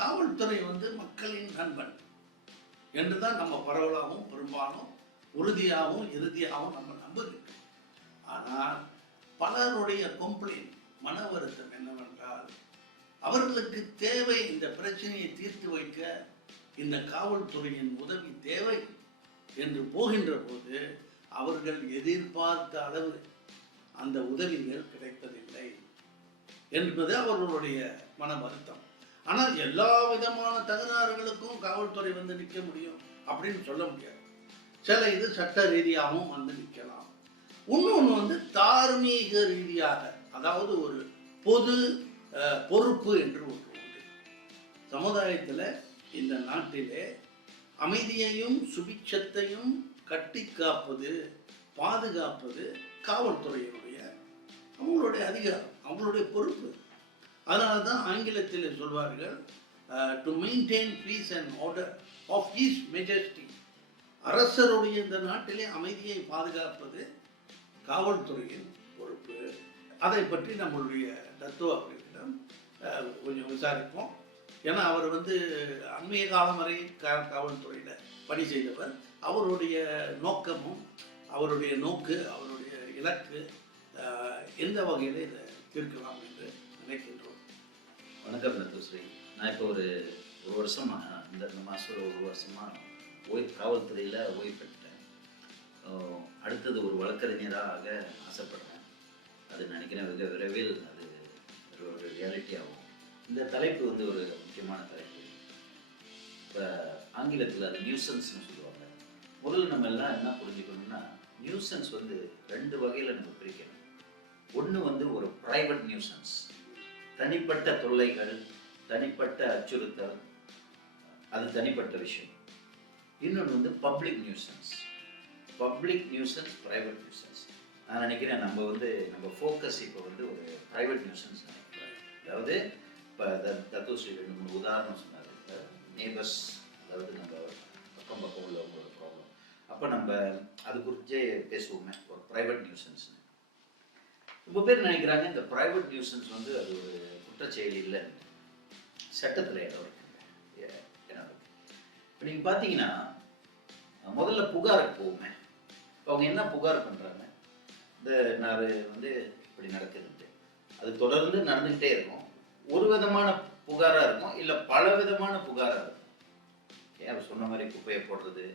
காவல்துறை மக்களின் நண்பன் என்றுதான் நம்ம பரவலாகவும் பெரும்பாலும் உறுதியாகவும் இறுதியாகவும் நம்ம நம்புகிறோம். ஆனால் பலருடைய கம்ப்ளைண்ட், மன வருத்தம் என்னவென்றால், அவர்களுக்கு தேவை இந்த பிரச்சனையை தீர்த்து வைக்க இந்த காவல்துறையின் உதவி தேவை என்று போகின்ற போது அவர்கள் எதிர்பார்த்த அளவு அந்த உதவிகள் கிடைப்பதில்லை என்பது அவர்களுடைய மன வருத்தம். ஆனால் எல்லா விதமான தகராறுகளுக்கும் காவல்துறை நிற்க முடியும் அப்படின்னு சொல்ல முடியாது. சில இது சட்ட ரீதியாகவும் நிற்கலாம். இன்னொன்று தார்மீக ரீதியாக, அதாவது ஒரு பொது பொறுப்பு என்று ஒன்று உண்டு. சமுதாயத்தில் இந்த நாட்டிலே அமைதியையும் சுபிட்சத்தையும் கட்டி காப்பது, பாதுகாப்பது காவல்துறையினுடைய அவங்களுடைய அதிகாரம், அவங்களுடைய பொறுப்பு. அதனால தான் ஆங்கிலத்தில் சொல்வார்கள், to maintain peace and order of his majesty. அரசருடைய இந்த நாட்டிலே அமைதியை பாதுகாப்பது காவல்துறையின் பொறுப்பு. அதை பற்றி நம்மளுடைய தத்துவ அவர்களிடம் கொஞ்சம் விசாரிப்போம். ஏன்னா அவர் அண்மைய காலம் வரை காவல்துறையில் பணி செய்தவர். அவருடைய நோக்கமும், அவருடைய நோக்கு, அவருடைய இலக்கு எந்த வகையில் இதை தீர்க்கலாம் என்று நினைக்கின்றோம். வணக்கம் நத்துஸ்ரீ. நான் இப்போ ஒரு வருஷமாக இந்த மாதம் ஒரு வருஷமாக காவல்துறையில் ஓய்வு பெற்றேன். அடுத்தது ஒரு வழக்கறிஞராக ஆசைப்படுறேன். அது நினைக்கிறேன் வெகு விரைவில் அது ஒரு ரியாலிட்டி ஆகும். இந்த தலைப்பு ஒரு முக்கியமான தலைப்பு. இப்போ ஆங்கிலத்தில் அது நியூசன்ஸ்னு சொல்லுவாங்க. முதல்ல நம்ம எல்லாம் என்ன புரிஞ்சுக்கணும்னா, நியூசன்ஸ் ரெண்டு வகையில் நம்ம பிரிக்கணும். ஒன்று ஒரு ப்ரைவேட் நியூசன்ஸ், தனிப்பட்ட தொல்லைகள், தனிப்பட்ட அச்சுறுத்தல், அது தனிப்பட்ட விஷயம். இன்னொன்று public nuisance. Public nuisance, private nuisance. நான் நினைக்கிறேன் நம்ம ஃபோக்கஸ் இப்போ ஒரு ப்ரைவேட் நியூசன்ஸ் நினைக்கிறேன். அதாவது இப்போ தத்துஸ்ரீ 2-3 உதாரணம் சொன்னார். நேபர்ஸ், அதாவது நம்ம பக்கம் உள்ளவங்களோட ப்ராப்ளம். அப்போ நம்ம அது குறித்தே பேசுவோமே, ஒரு ப்ரைவேட் நியூசன்ஸ். ரொம்ப பேர் நினைக்கிறாங்க இந்த ப்ரைவேட் நியூசன்ஸ் அது ஒரு குற்றச்செயல் இல்லைன்னு. சட்டத்தில் இடம் இருக்குங்க. இப்போ நீங்கள் பார்த்தீங்கன்னா, முதல்ல புகாருக்கு போவோமே. இப்போ அவங்க என்ன புகார் பண்ணுறாங்க? இந்த நான் இப்படி நடக்குதுன்ட்டு அது தொடர்ந்து நடந்துக்கிட்டே இருக்கும். ஒரு விதமான புகாராக இருக்கும், இல்லை பல விதமான புகாராக இருக்கும். அவர் சொன்ன மாதிரி குப்பையை போடுறது,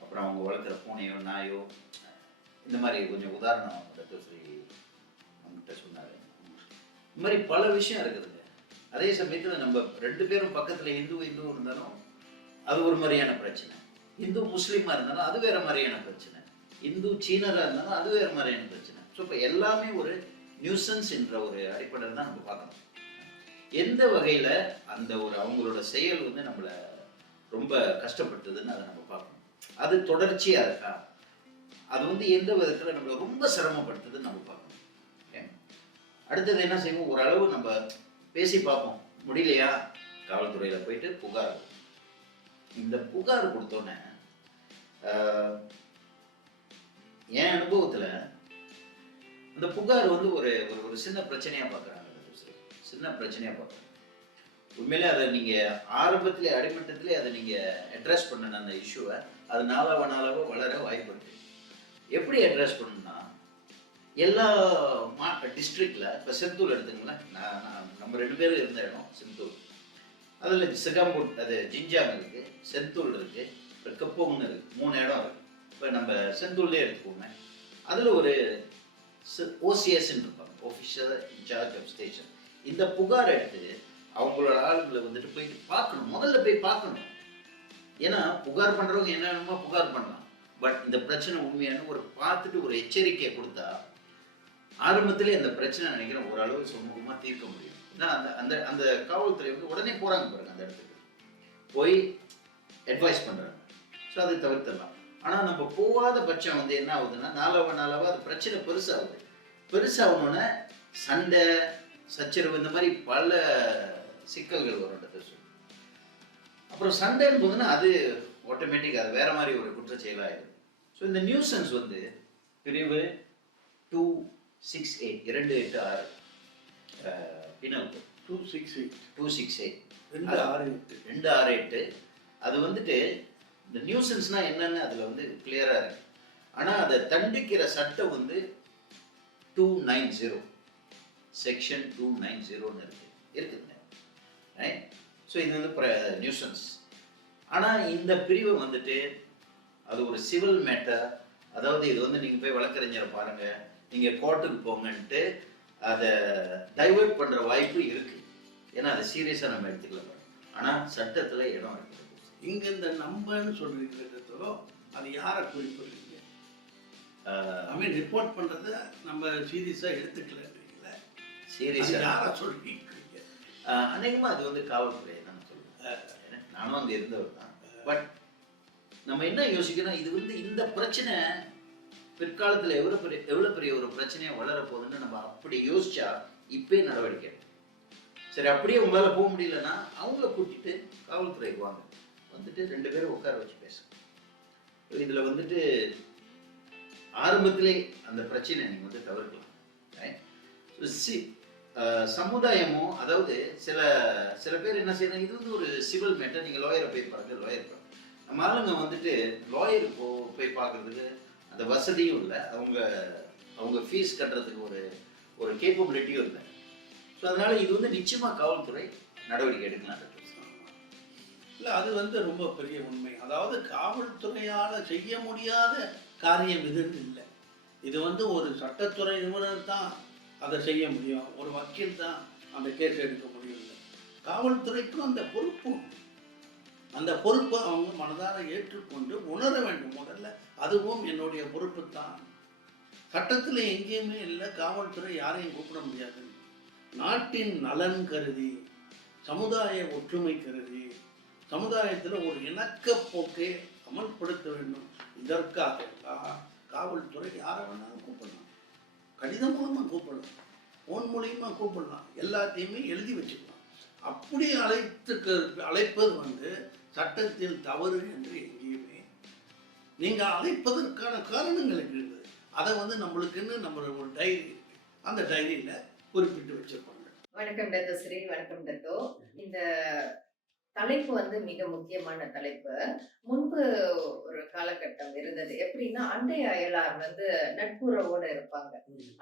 அப்புறம் அவங்க வளர்க்குற பூனையோ நாயோ, இந்த மாதிரி கொஞ்சம் உதாரணம் தத்துஸ்ரீ நம்மகிட்ட சொன்னார். இந்த மாதிரி பல விஷயம் இருக்குதுங்க. அதே சமயத்தில் நம்ம 2 பேரும் பக்கத்தில் இந்து இருந்தாலும் அது ஒரு மாதிரியான பிரச்சனை, இந்து முஸ்லீமாக இருந்தாலும் அது வேற மாதிரியான பிரச்சனை, இந்து சீனராக இருந்தாலும் அது வேற மாதிரியான பிரச்சனை. ஸோ இப்போ எல்லாமே ஒரு நியூசன்ஸ் என்ற ஒரு அடிப்படையில் தான் நம்ம பார்க்கணும். எந்த வகையில் அந்த அவங்களோட செயல் நம்மளை ரொம்ப கஷ்டப்பட்டதுன்னு அதை நம்ம பார்க்கணும். அது தொடர்ச்சியாக இருக்கா, அது எந்த விதத்தில் நம்மளை ரொம்ப சிரமப்படுத்துதுன்னு நம்ம பார்க்கணும். அடுத்தது என்ன செய்வோம், ஓரளவு நம்ம பேசி பார்ப்போம். முடியலையா, காவல்துறையில் போயிட்டு புகார். இந்த புகார் கொடுத்தோன்னே என் அனுபவத்தில் அந்த புகார் ஒரு ஒரு சின்ன பிரச்சனையாக பார்க்குறாங்க. சின்ன பிரச்சனையாக பார்க்குறாங்க. உண்மையிலே அதை நீங்கள் ஆரம்பத்திலே அடிமட்டத்திலே அதை நீங்கள் அட்ரஸ் பண்ணணும். அந்த இஷ்யூவை அது நாளாவ வளர வாய்ப்பு இருக்கு. எப்படி அட்ரஸ் பண்ணணும்னா, எல்லா டிஸ்ட்ரிக்டில் இப்போ செந்தூர் எடுத்துங்களேன். நம்ம 2 பேரும் இருந்த இடம் செந்தூர். அதில் சிகாம்பூர், அது ஜிஞ்சாங் இருக்குது, செந்தூர் இருக்குது, இப்போ கப்போங்னு இருக்குது. 3 இடம் இருக்குது. இப்போ நம்ம செந்தூர்லேயே எடுத்துக்கோங்க. அதில் ஒரு ஓசிஎஸ்ன்னு இருப்பாங்க, ஆஃபீஸர் இன்சார்ஜ் ஆஃப் ஸ்டேஷன். இந்த புகார் எடுத்து அவங்களோட ஆளுங்களை போயிட்டு பார்க்கணும். முதல்ல போய் பார்க்கணும். ஏன்னா புகார் பண்ணுறவங்க என்னென்னமோ புகார் பண்ணலாம். பட் இந்த பிரச்சனை உண்மையான பார்த்துட்டு ஒரு எச்சரிக்கையை கொடுத்தா ஆரம்பத்திலே அந்த பிரச்சனை நினைக்கிறேன் ஓரளவு சுமூகமாக தீர்க்க முடியும். ஏன்னா அந்த அந்த காவல்துறை உடனே போகிறாங்க பாருங்க, அந்த இடத்துக்கு போய் அட்வைஸ் பண்ணுறாங்க. ஸோ அதை தவிர்த்தலாம். ஆனால் நம்ம போகாத பட்சம் என்ன ஆகுதுன்னா, நாளாவ அது பிரச்சனை பெருசாகுது. பெருசாகணுன்னே சண்டை, சச்சரவு, இந்த மாதிரி பல சிக்கல்கள் வரும். அப்புறம் சண்டைன்னு போதுன்னா அது ஆட்டோமேட்டிக், அது வேற மாதிரி ஒரு குற்றச்செயலாயிடும். ஸோ இந்த நியூசன்ஸ் பிரிவு 268 286 பினல் 268 268 268 268. அது வந்துட்டு இந்த நியூசன்ஸ்னா என்னன்னு அதுல வந்து கிளியரா இருக்கு. ஆனா அதை தண்டிக்கிற சட்டம் வந்து 290 செக்ஷன் 290ன்னு இருக்குதுங்க. ரைட். ஸோ இது வந்து நியூசன்ஸ். ஆனா இந்த பிரிவு வந்துட்டு அது ஒரு சிவில் மேட்டர். அதாவது இது வந்து நீங்க போய் வழக்கறிஞரை பாருங்க, நீங்க கோர்ட்டுக்கு போங்கன்ட்டு அதை டைவர்ட் பண்ற வாய்ப்பு இருக்கு. ஏன்னா அதை சீரியஸா நம்ம எடுத்துக்கல. ஆனா சட்டத்துல இடம் இருக்கு. இங்க இந்த நம்பர்னு சொல்றீங்களோ அது யாரை குறிப்பிடுறீங்க? ஐ மீன் ரிப்போர்ட் பண்றத நம்ம சீரியஸா எடுத்துக்கலன்றீங்களா? சீரியஸா யாரை சொல்றீங்க? அநேகமா அது வந்து காவல்துறையை தான் சொல்லுவேன். நானும் அங்க இருந்தவர் தான். பட் நம்ம என்ன யோசிக்கணும், இது வந்து இந்த பிரச்சனை பிற்காலத்துல எவ்வளவு பெரிய ஒரு பிரச்சனையை வளர போகுதுன்னு நம்ம அப்படி யோசிச்சா இப்பயே நடவடிக்கை. சரி, அப்படியே உங்களால போக முடியலன்னா அவங்கள கூட்டிட்டு காவல்துறைக்கு வாங்க, வந்துட்டு 2 பேரும் உட்கார வச்சு பேசுங்க. இதுல வந்துட்டு ஆரம்பத்திலே அந்த பிரச்சனை நீங்க வந்து தவிர்க்கலாம். சமுதாயமும், அதாவது சில பேர் என்ன செய்யணும், இது வந்து ஒரு சிவில் மேட்டர், நீங்க லாயரை போய் பாருங்க, லாயர் நம்ம ஆளுங்க வந்துட்டு லாயர் போய் பார்க்கறதுக்கு அந்த வசதியும் இல்லை, அவங்க ஃபீஸ் கட்டுறதுக்கு ஒரு கேப்பபிலிட்டியும் இல்லை. ஸோ அதனால இது வந்து நிச்சயமா காவல்துறை நடவடிக்கை எடுக்கலாம். இல்லை, அது வந்து ரொம்ப பெரிய உண்மை. அதாவது காவல்துறையால் செய்ய முடியாத காரியம் இதுன்னு இல்லை. இது வந்து ஒரு சட்டத்துறை நிபுணர் தான் அதை செய்ய முடியும், ஒரு வக்கீல் தான் அந்த கேஸ் எடுக்க முடியும். காவல்துறைக்கும் அந்த பொறுப்பை அவங்க மனதார ஏற்றுக்கொண்டு உணர வேண்டும். முதல்ல அதுவும் என்னுடைய பொறுப்பு தான். சட்டத்தில் எங்கேயுமே இல்லை காவல்துறை யாரையும் கூப்பிட முடியாது. நாட்டின் நலன் கருதி, சமுதாய ஒற்றுமை கருதி, சமுதாயத்தில் ஒரு இணக்க போக்கை அமல்படுத்த வேண்டும். இதற்காக காவல்துறை யாரை வேணாலும் கூப்பிடலாம், கடிதம் மூலமாக கூப்பிடலாம், ஃபோன் மூலியமாக கூப்பிடலாம், எல்லாத்தையுமே எழுதி வச்சுக்கலாம். அப்படி அழைப்பது வந்து சட்டத்தில் தவறு என்று எங்கேயுமே. நீங்கள் அழைப்பதற்கான காரணங்கள் இருக்குது. அதை வந்து நம்மளுக்குன்னு நம்ம ஒரு டைரி இருக்கு, அந்த டைரியில குறிப்பிட்டு வச்சிருப்பாங்க. வணக்கம் டத்தோஸ்ரீ. வணக்கம் டத்தோ. இந்த தலைப்பு வந்து மிக முக்கியமான தலைப்பு. முன்பு ஒரு காலகட்டம் இருந்தது. எப்படின்னா, அண்டை அயலார் வந்து நட்புறவோட இருப்பாங்க,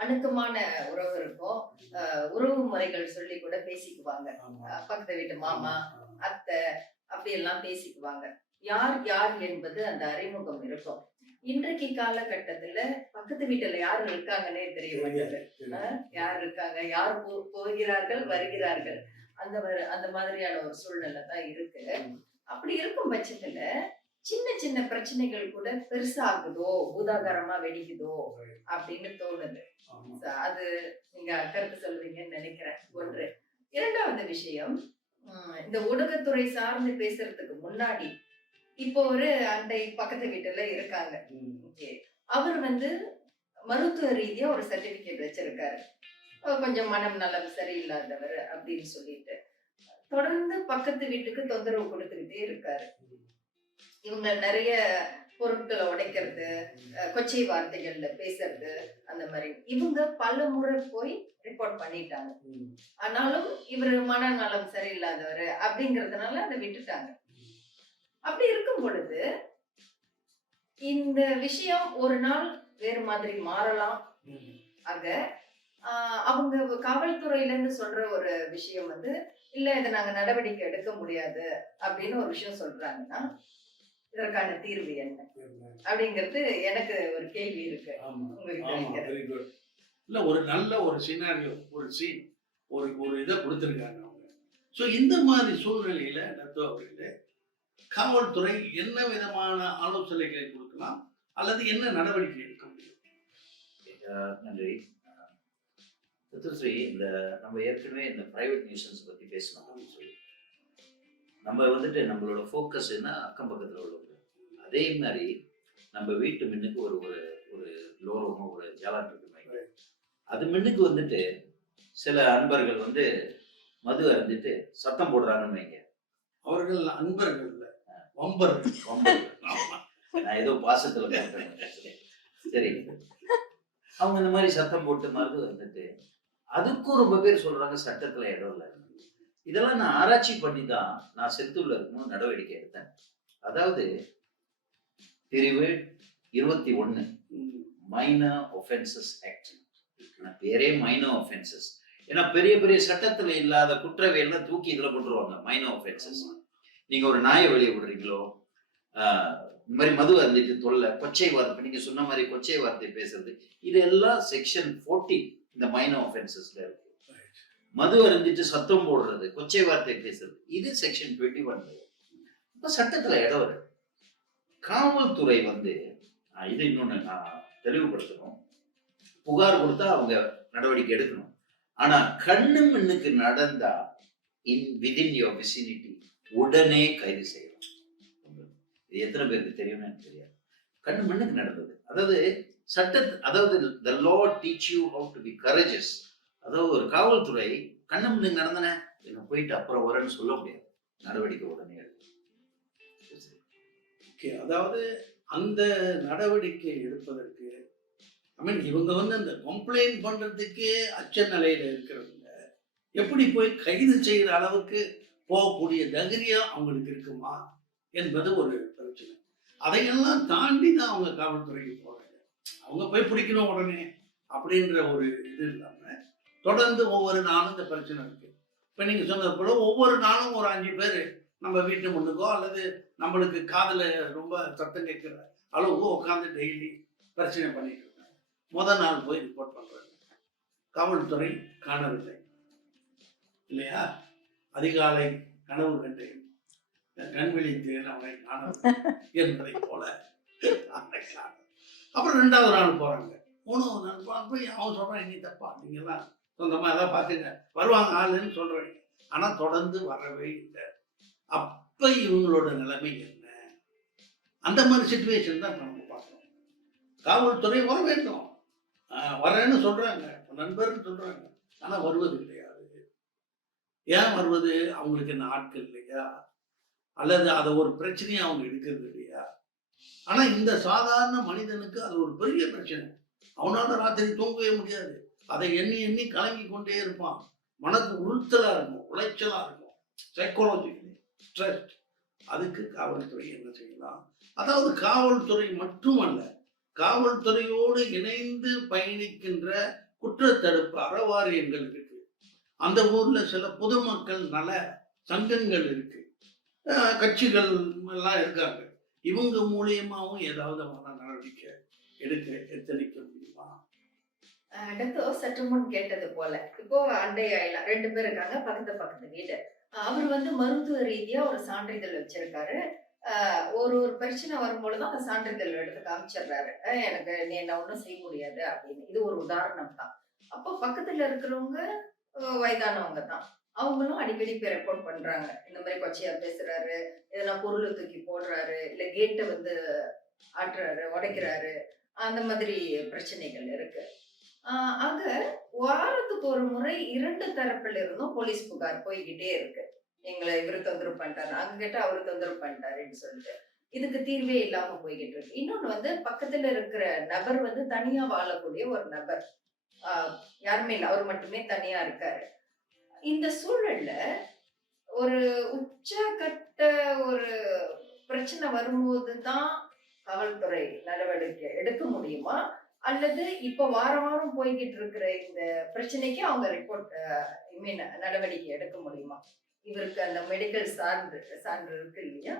அணுக்கமான உறவு இருக்கும், உறவு முறைகள் சொல்லி கூட பேசிக்குவாங்க. பக்கத்து வீட்டு மாமா, அத்தை அப்படி எல்லாம் பேசிக்குவாங்க. யார் யார் என்பது அந்த அறிமுகம் இருக்கும். இன்றைக்கு காலகட்டத்துல பக்கத்து வீட்டுல யாரு இருக்காங்கன்னே தெரிய மாட்டேங்குது. யார் இருக்காங்க, யார் போகிறார்கள் வருகிறார்கள், அந்த மாதிரியான ஒரு சூழ்நிலை தான் இருக்கு. அப்படி இருக்கும் பட்சத்துல சின்ன சின்ன பிரச்சனைகள் கூட பெருசாகுதோ, பூதாகரமா வெடிக்குதோ அப்படின்னு தோணுது. அது நீங்க கருத்து சொல்வீங்கன்னு நினைக்கிறேன். ஒன்று. இரண்டாவது விஷயம், இந்த ஊடகத்துறை சார்ந்து பேசுறதுக்கு முன்னாடி இப்போ ஒரு அண்டை பக்கத்து வீட்டுல இருக்காங்க. அவர் வந்து மருத்துவ ரீதியா ஒரு சர்டிபிகேட் வச்சிருக்காரு, கொஞ்சம் மனம் நலம் சரியில்லாதவர் அப்படின்னு சொல்லிட்டு தொடர்ந்து பக்கத்து வீட்டுக்கு தொந்தரவு கொடுத்துக்கிட்டே இருக்காரு. இவங்க நிறைய பொருட்களை உடைக்கிறது, கொச்சை வார்த்தைகள்ல பேசுறது, அந்த மாதிரி இவங்க பல முறை போய் ரிப்போர்ட் பண்ணிட்டாங்க. ஆனாலும் இவர் மனநலம் சரியில்லாதவர் அப்படிங்கறதுனால அதை விட்டுட்டாங்க. அப்படி இருக்கும் பொழுது இந்த விஷயம் ஒரு நாள் வேறு மாதிரி மாறலாம். ஆக அவங்க காவல்துறையில இருந்து சொல்ற ஒரு விஷயம் வந்து, இல்ல இதை நாங்க நடவடிக்கை எடுக்க முடியாது அப்படின்னு ஒரு விஷயம் சொல்றாங்கன்னா, இதற்கான தீர்வு என்ன அப்படிங்கிறது எனக்கு ஒரு கேள்வி இருக்கு. இல்ல, ஒரு நல்ல ஒரு சினாரியோ, ஒரு சீன், ஒரு இதை கொடுத்திருக்காங்க அவங்க. ஸோ இந்த மாதிரி சூழ்நிலையில அவர்களே காவல்துறை என்ன விதமான ஆலோசனைகளை கொடுக்கலாம் அல்லது என்ன நடவடிக்கை எடுக்க முடியும்? நன்றி. இந்த நம்ம ஏற்கனவே இந்த பிரைவேட் நியூசன்ஸ் பத்தி பேசணும். நம்ம வந்துட்டு நம்மளோட ஃபோக்கஸ் என்ன, அக்கம் பக்கத்துல உள்ளவங்க. அதே மாதிரி நம்ம வீட்டு முன்னுக்கு ஒரு ஒரு லோரமோ ஒரு ஜாலான் இருக்கு, அது முன்னுக்கு வந்துட்டு சில அன்பர்கள் வந்து மது அருந்திட்டு சத்தம் போடுறாங்கன்னு வைங்க. அவர்கள் அன்பர்கள் இல்ல, வம்பர்கள். நான் ஏதோ பாசத்துல கேட்கிறேன். சரி, அவங்க இந்த மாதிரி சத்தம் போட்டு மருந்து வந்துட்டு அதுக்கும் ரொம்ப பேர் சொல்றாங்க சட்டத்துல இடம் இல்லை. இதெல்லாம் நான் ஆராய்ச்சி பண்ணி தான் நான் செத்தூர்ல இருக்கும்போது நடவடிக்கை எடுத்தேன். அதாவது பிரிவு 21 மைனர் ஒஃபென்சஸ் ஆக்ட். பேரே மைனர் ஒஃபென்சஸ். ஏன்னா பெரிய பெரிய சட்டத்துல இல்லாத குற்றவியல்லாம் தூக்கி இதுல போட்டுருவாங்க மைனர் ஒஃபென்சஸ். நீங்க ஒரு நாயை வெளியே விடுறீங்களோ, இந்த மாதிரி மது அருந்திட்டு தொல்லை, கொச்சை வார்த்தை, நீங்க சொன்ன மாதிரி கொச்சை வார்த்தை பேசுறது, இதெல்லாம் செக்ஷன் 40 இந்த மைனர் ஒஃபென்சஸ்ல இருக்கு. மது அருந்திட்டு சத்தம் போடுறது, கொச்சை வார்த்தை பேசுறது, இது செக்ஷன் 21. இப்ப சட்டத்துல இடம் இருக்கு. காவல்துறை இது இன்னொன்னு நான் தெளிவுபடுத்தணும். புகார் கொடுத்தா அவங்க நடவடிக்கை எடுக்கணும். ஆனா கண்ணு மண்ணுக்கு நடந்தா விதின் யுவர் விசினிட்டி உடனே கைது செய்யலாம். இது எத்தனை பேருக்கு தெரியும்னு எனக்கு தெரியாது. கண்ணு மண்ணுக்கு நடந்தது, அதாவது the law teach you how to be courageous. அதாவது ஒரு காவல்துறை கண்ணு மண்ணுக்கு நடந்தன என்ன போயிட்டு அப்புறம் வரேன்னு சொல்ல முடியாது. நடவடிக்கை உடனே எடுக்கும். அதாவது அந்த நடவடிக்கை எடுப்பதற்கு இவங்க அந்த கம்ப்ளைண்ட் பண்றதுக்கே அச்ச நிலையில இருக்கிறவங்க எப்படி போய் கைது செய்யற அளவுக்கு போகக்கூடிய தைரியம் அவங்களுக்கு இருக்குமா என்பது ஒரு பிரச்சனை. அதையெல்லாம் தாண்டி தான் அவங்க காவல்துறைக்கு போறாங்க. அவங்க போய் பிடிக்கணும் உடனே அப்படின்ற ஒரு இது இல்லாம தொடர்ந்து ஒவ்வொரு நாளும் இந்த பிரச்சனை இருக்கு. இப்ப நீங்க சொன்னது போல ஒவ்வொரு நாளும் ஒரு 5 பேர் நம்ம வீட்டு முன்னுக்கோ அல்லது நம்மளுக்கு காதுல ரொம்ப சத்தம் கேட்கிற அளவுக்கோ உட்காந்து டெய்லி பிரச்சனை பண்ணிட்டு இருக்காங்க. முதல் நாள் போய் ரிப்போர்ட் பண்றாங்க, காவல்துறை காணவில்லை இல்லையா, அதிகாலை கனவு கண்டேன், கண் விழித்தேன் அவனை காணவில்லை என்பதை போல. அப்புறம் 2வது நாள் போறாங்க, 3வது நாள் போய் அவன் சொல்றான் நீ தப்பா, நீங்க எல்லாம் சொந்தமா ஏதாவது பார்த்துங்க வருவாங்க ஆளுன்னு சொல்றேன். ஆனா தொடர்ந்து வரவே இல்லை. அப்ப இவங்களோட நிலைமை என்ன? அந்த மாதிரி சிச்சுவேஷன் தான் நம்ம பார்க்கணும். காவல்துறை வர வேண்டும், வரேன்னு சொல்றாங்க, நண்பர்னு சொல்றாங்க, ஆனா வருவது கிடையாது. ஏன் வருவது? அவங்களுக்கு என்ன ஆட்கள் இல்லையா, அல்லது அதை ஒரு பிரச்சனையை அவங்க எடுக்கிறது இல்லையா? ஆனா இந்த சாதாரண மனிதனுக்கு அது ஒரு பெரிய பிரச்சனை. அவனால ராத்திரி தூங்கவே முடியாது. அதை எண்ணி எண்ணி கலங்கி கொண்டே இருப்பான். மனது உறுத்தலா இருக்கும், உளைச்சலா இருக்கும், சைக்காலஜிக்கலி ஸ்ட்ரெஸ். அதுக்கு காவல்துறை என்ன செய்யலாம்? அதாவது காவல்துறை மட்டுமல்ல, காவல்துறையோடு இணைந்து பயணிக்கின்ற குற்றத்தடுப்பு அறவாரியங்கள் இருக்கு. அந்த ஊர்ல சில பொதுமக்கள் நல சங்கங்கள் இருக்கு, கட்சிகள் எல்லாம் இருக்காங்க. இவங்க மூலியமாவும் ஏதாவது நடவடிக்கை எடுக்க எத்தனைக்க முடியுமா? சற்று முன் கேட்டது போல இப்போ அண்டைய 2 பேர் இருக்காங்க, பக்கத்து வீடு. அவர் மருத்துவ ரீதியா ஒரு சான்றிதழ் வச்சிருக்காரு. ஒரு பிரச்சனை வரும்பொழுது அந்த சான்றிதழ் எடுத்து காமிச்சிடுறாரு, எனக்கு நீ என்ன ஒண்ணும் செய்ய முடியாது அப்படின்னு. இது ஒரு உதாரணம் தான். அப்போ பக்கத்துல இருக்கிறவங்க வயதானவங்க தான், அவங்களும் அடிக்கடி போய் ரெப்போர்ட் பண்றாங்க. இந்த மாதிரி கொச்சையா பேசுறாரு, எதனா பொருளை தூக்கி போடுறாரு, இல்ல கேட்டை ஆட்டுறாரு, உடைக்கிறாரு, அந்த மாதிரி பிரச்சனைகள் இருக்கு. ஆக வாரத்துக்கு ஒரு முறை 2 தரப்புல இருந்தும் போலீஸ் புகார் போய்கிட்டே இருக்கு. எங்களை இவரு தொந்தரவு பண்ணிட்டாரு, அங்க கேட்டா அவரு தொந்தரவு பண்ணிட்டாருன்னு சொல்லிட்டு இதுக்கு தீர்வே இல்லாம போய்கிட்டு இருக்கு. இன்னொன்னு பக்கத்துல இருக்கிற நபர் தனியா வாழக்கூடிய ஒரு நபர், யாருமே இல்லை, அவர் மட்டுமே தனியா இருக்காரு. இந்த சூழல்ல ஒரு உச்சகட்ட ஒரு பிரச்சனை வரும்போதுதான் காவல்துறை நடவடிக்கை எடுக்க முடியுமா, அல்லது இப்ப வாரம் போய்கிட்டு இருக்கிற இந்த பிரச்சனைக்கு அவங்க ரிப்போர்ட் நடவடிக்கை எடுக்க முடியுமா? இவருக்கு அந்த மெடிக்கல் சான்று இருக்கு இல்லையா,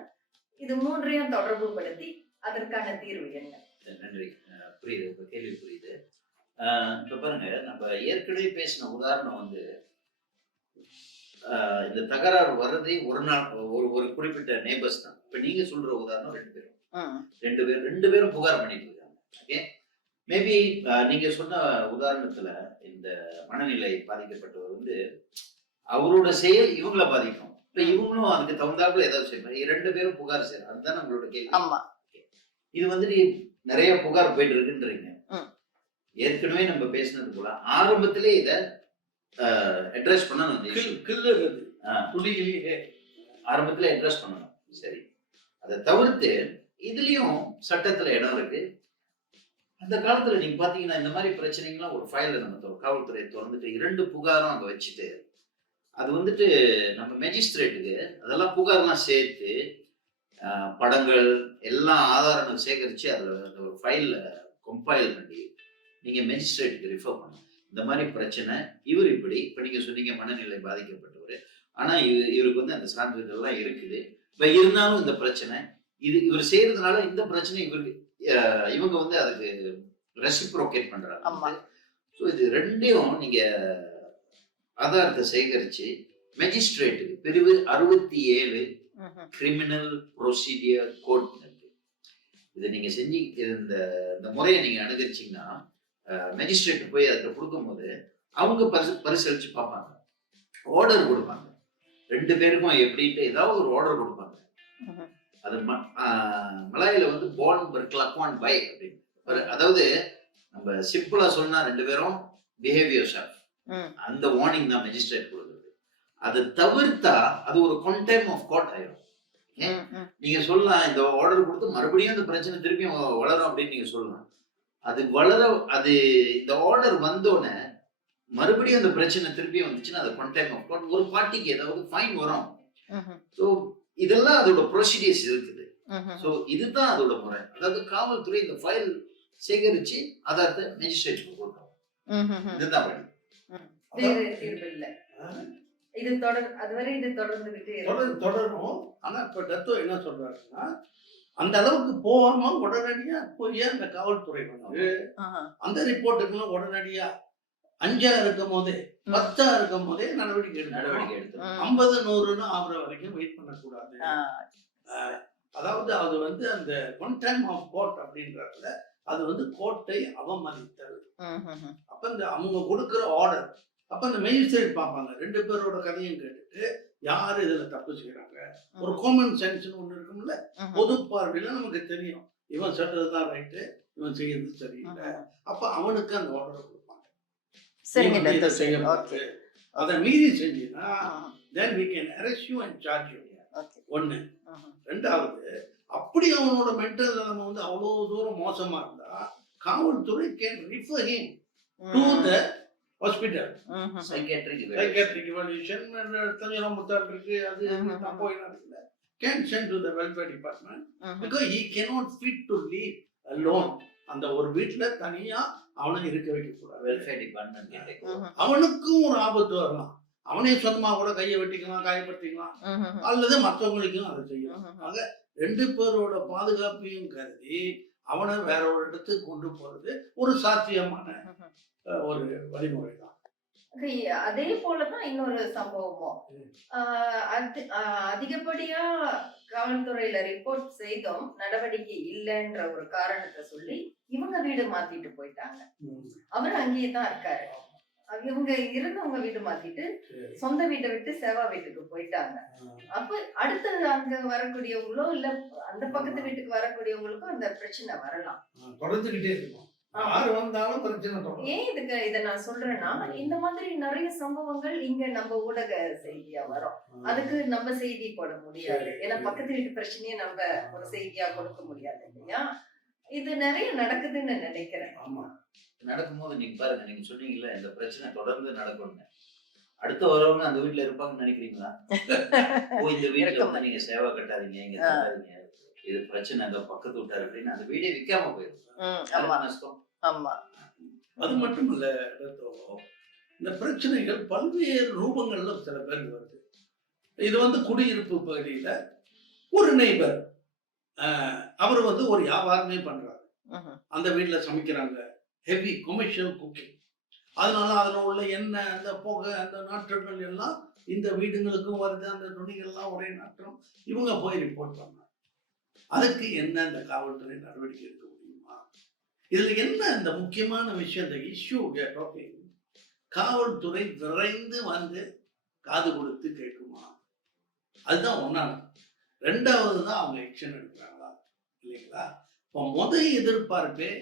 இது 3ஐயும் தொடர்பு படுத்தி அதற்கான தீர்வு என்ன? நன்றி, புரியுது, கேள்வி புரியுது. இப்ப பாருங்க, நம்ம ஏற்கனவே பேசின உதாரணம் இந்த தகராறு வர்றதே ஒரு நாள் ஒரு குறிப்பிட்ட நேபர்ஸ் தான். இப்ப நீங்க சொல்ற உதாரணம் 2 பேரும் புகார் பண்ணிட்டு இருக்காங்க. ஓகே, மேபி நீங்க சொன்ன உதாரணத்துல இந்த மனநிலை பாதிக்கப்பட்டவர் அவரோட செயல் இவங்கள பாதிக்கும். இப்ப இவங்களும் அதுக்கு தகுந்தாப்புல ஏதாவது செய்யணும். 2 பேரும் புகார் செய்யணும், அதுதான் உங்களோட கேள்வி. இது நிறைய புகார் போயிட்டு இருக்குன்றீங்க. ஏற்கனவே நம்ம பேசினது போல ஆரம்பத்திலே இத அட்ரஸ் பண்ணணும். ஆரம்பத்திலே அட்ரஸ் பண்ணணும். சரி, அதை தவிர்த்து இதுலயும் சட்டத்துல இடம் இருக்கு. அந்த காலத்துல நீங்க பாத்தீங்கன்னா இந்த மாதிரி பிரச்சனைகள்லாம் ஒரு ஃபைல நம்ம காவல்துறை திறந்துட்டு 2 புகாரும் அங்க வச்சுட்டு அது வந்துட்டு நம்ம மேஜிஸ்ட்ரேட்டுக்கு அதெல்லாம் புகார்லாம் சேர்த்து படங்கள் எல்லாம் ஆதாரங்கள் சேகரித்து அதில் ஒரு ஃபைலில் கம்பைல் பண்ணி நீங்கள் மேஜிஸ்ட்ரேட்டுக்கு ரிஃபர் பண்ணணும். இந்த மாதிரி பிரச்சனை இவர் இப்படி இப்போ நீங்கள் சொன்னீங்க மனநிலை பாதிக்கப்பட்டவர், ஆனால் இவருக்கு வந்து அந்த சான்றிதழ்லாம் இருக்குது. இப்போ இருந்தாலும் இந்த பிரச்சனை இவர் செய்யறதுனால இந்த பிரச்சனை இவருக்கு இவங்க வந்து அதுக்கு ரெசிப்ரோகேட் பண்றாங்க. ஸோ இது ரெண்டையும் நீங்க ஆதாரத்தை சேகரிச்சு மேஜிஸ்ட்ரேட்டுக்கு பிரிவு 67 கிரிமினல் ப்ரொசீடியர் கோட் இருக்கு. இதை நீங்க செஞ்சு இந்த முறையை நீங்க அனுகரிச்சீங்கன்னா மேஜிஸ்ட்ரேட் போய் அதை கொடுக்கும்போது அவங்க பரிசீலிச்சு பார்ப்பாங்க, ஆர்டர் கொடுப்பாங்க. 2 பேருக்கும் எப்படின்ட்டு ஏதாவது ஒரு ஆர்டர் கொடுப்பாங்க. அது மலாயில வந்து போன் பர்க்லக்வான் பை அப்படின்னு, அதாவது நம்ம சிம்பிளா சொன்னா 2 பேரும் பிஹேவியர் ஷாப், அந்த வார்னிங் தான் மேஜிஸ்ட்ரேட் கொடுக்குறது. அதை தவிர்த்தா அது ஒரு கண்டெம் ஆஃப் கோர்ட் ஆயிடும். நீங்க சொல்லலாம் இந்த ஆர்டர் கொடுத்து மறுபடியும் அந்த பிரச்சனை திருப்பியும் வளரும் அப்படின்னு நீங்க சொல்லலாம். அது அது இந்த ஆர்டர் வந்தோடனே மறுபடியும் அந்த பிரச்சனை திருப்பியும் வந்துச்சுன்னா அது கண்டெம் ஆஃப் கோர்ட், ஒரு பார்ட்டிக்கு ஏதாவது ஃபைன் வரும். ஸோ இதெல்லாம் அதோட ப்ரொசீடியர்ஸ் இருக்குது. ஸோ இதுதான் அதோட முறை. அதாவது காவல்துறை இந்த ஃபைல் சேகரிச்சு ஆதாரத்தை மேஜிஸ்ட்ரேட் கொடுக்கணும். இதுதான் வழி. இது அதுவரை இது தொடரும். ஆனா இப்ப டத்தோ என்ன சொல்றாருன்னா, அந்த அளவுக்கு போகாம உடனடியா போய் அந்த காவல்துறை வந்து அந்த ரிப்போர்ட்டுக்கெல்லாம் உடனடியா 5 இருக்கும் போதே 10 இருக்கும் போதே நடவடிக்கை எடுத்து 50 100 ஆகுற வரைக்கும் வெயிட் பண்ணக்கூடாது. அதாவது அது வந்து அந்த கண்டெம் ஆஃப் கோர்ட் அப்படின்றதுல அது வந்து கோர்ட்டை அவமதித்தல். அப்ப இந்த அவங்க கொடுக்குற ஆர்டர், அப்ப இந்த மேஜிஸ்ட்ரேட் பார்ப்பாங்க 2 பேரோட கதையும் கேட்டுட்டு யாரு இதுல தப்பு செய்யறாங்க. ஒரு காமன் சென்ஸ்னு ஒண்ணு இருக்கும்ல, பொது பார்வையில நமக்கு தெரியும் இவன் சொல்றதுதான் ரைட்டு, இவன் செய்யறது சரியில்லை. அப்ப அவனுக்கு அந்த ஆர்டர் கொடுப்பாங்க, அதை மீறி செஞ்சீங்கன்னா then we can arrest you and charge you. ஒண்ணு. ரெண்டாவது, அப்படி அவனோட மென்டல் நிலைமை வந்து அவ்வளவு தூரம் மோசமா இருந்தா காவல்துறை can refer him to the hospital. Psychiatric evaluation தஞ்சைராமுத்தால் இருக்கு, அது போயினால can send to the welfare department because he cannot fit to live alone. அந்த ஒரு வீட்டுல தனியா அவனை இருக்க வைக்க கூடாது. வெல்ஃபேர் டிபார்ட்மெண்ட் அவனுக்கும் ஒரு ஆபத்து வரலாம், அவனே சொந்தமா கூட கையை வெட்டிக்கலாம், காயப்படுத்திக்கலாம், அல்லது மற்றவங்களுக்கும் அதை செய்யலாம். ஆக 2 பேரோட பாதுகாப்பையும் கருதி அவனை வேற ஒரு இடத்துக்கு கொண்டு போறது ஒரு சாத்தியமான ஒரு வழிமுறை தான். அதே போலதான் இன்னொரு சம்பவமும், அதிகப்படியா காவல்துறையில ரிப்போர்ட் செய்தோம், நடவடிக்கை இல்லைன்ற ஒரு காரணத்தை சொல்லி இவங்க வீடு மாத்திட்டு போயிட்டாங்க. அவர் அங்கேயே தான் இருக்காரு. இவங்க இருந்தவங்க வீடு மாத்திட்டு சொந்த வீட்டை விட்டு சேவா வீட்டுக்கு போயிட்டாங்க. அப்ப அடுத்து அங்க வரக்கூடியவங்களோ இல்ல அந்த பக்கத்து வீட்டுக்கு வரக்கூடியவங்களுக்கும் அந்த பிரச்சனை வரலாம், தொடர்ந்துகிட்டே இருக்கும். ஏன் இத நான் சொல்றேன்னா, இந்த மாதிரி நிறைய சம்பவங்கள் இங்க நம்ம ஊடக செய்தியா வரும். அதுக்கு நம்ம செய்தி போட முடியாது, ஏன்னா பக்கத்து வீட்டு பிரச்சனையை நம்ம ஒரு செய்தியா கொடுக்க முடியாது இல்லையா? இது நிறைய நடக்குதுன்னு நினைக்கிறேன். நடக்கும்போது நீங்க பாருங்க, நீங்க சொன்னீங்கல்ல இந்த பிரச்சனை தொடர்ந்து நடக்கும்னு, அடுத்த வரவங்க அந்த வீட்டுல இருப்பாங்கன்னு நினைக்கிறீங்களா? இந்த வீட்டுல வந்து நீங்க சேவை கட்டாதீங்க, இங்க தட்டாதீங்க, இது பிரச்சனை அந்த பக்கத்து விட்டாரு அப்படின்னு அந்த வீடே விற்காம போயிடும். அது மட்டும் இல்ல, இந்த பிரச்சனைகள் பல்வேறு ரூபங்கள்ல சில பேருக்கு வருது. இது வந்து குடியிருப்பு பகுதியில ஒரு நெய்பர், அவர் வந்து ஒரு வியாபாரமே பண்றாரு, அந்த வீட்டுல சமைக்கிறாங்க, ஹெவி கமர்ஷியல் குக்கிங். அதனால அதுல உள்ள எண்ணெய், அந்த புகை, அந்த நாற்றங்கள் எல்லாம் இந்த வீடுங்களுக்கும் வருது, அந்த துணிகள்லாம் ஒரே நாற்றம். இவங்க போய் ரிப்போர்ட் பண்ணாங்க. அதுக்கு என்ன இந்த காவல்துறை நடவடிக்கை எடுக்க முடியுமா? இதுல என்ன இந்த முக்கியமான விஷயம், இந்த இஷ்யூ டாபிக், காவல்துறை விரைந்து வந்து காது கொடுத்து கேட்குமா? அதுதான் ஒன்னாவது. ரெண்டாவது தான் அவங்க ஆக்ஷன் எடுக்கிறாங்களா இல்லைங்களா? இப்போ முதல் எதிர்பார்ப்பே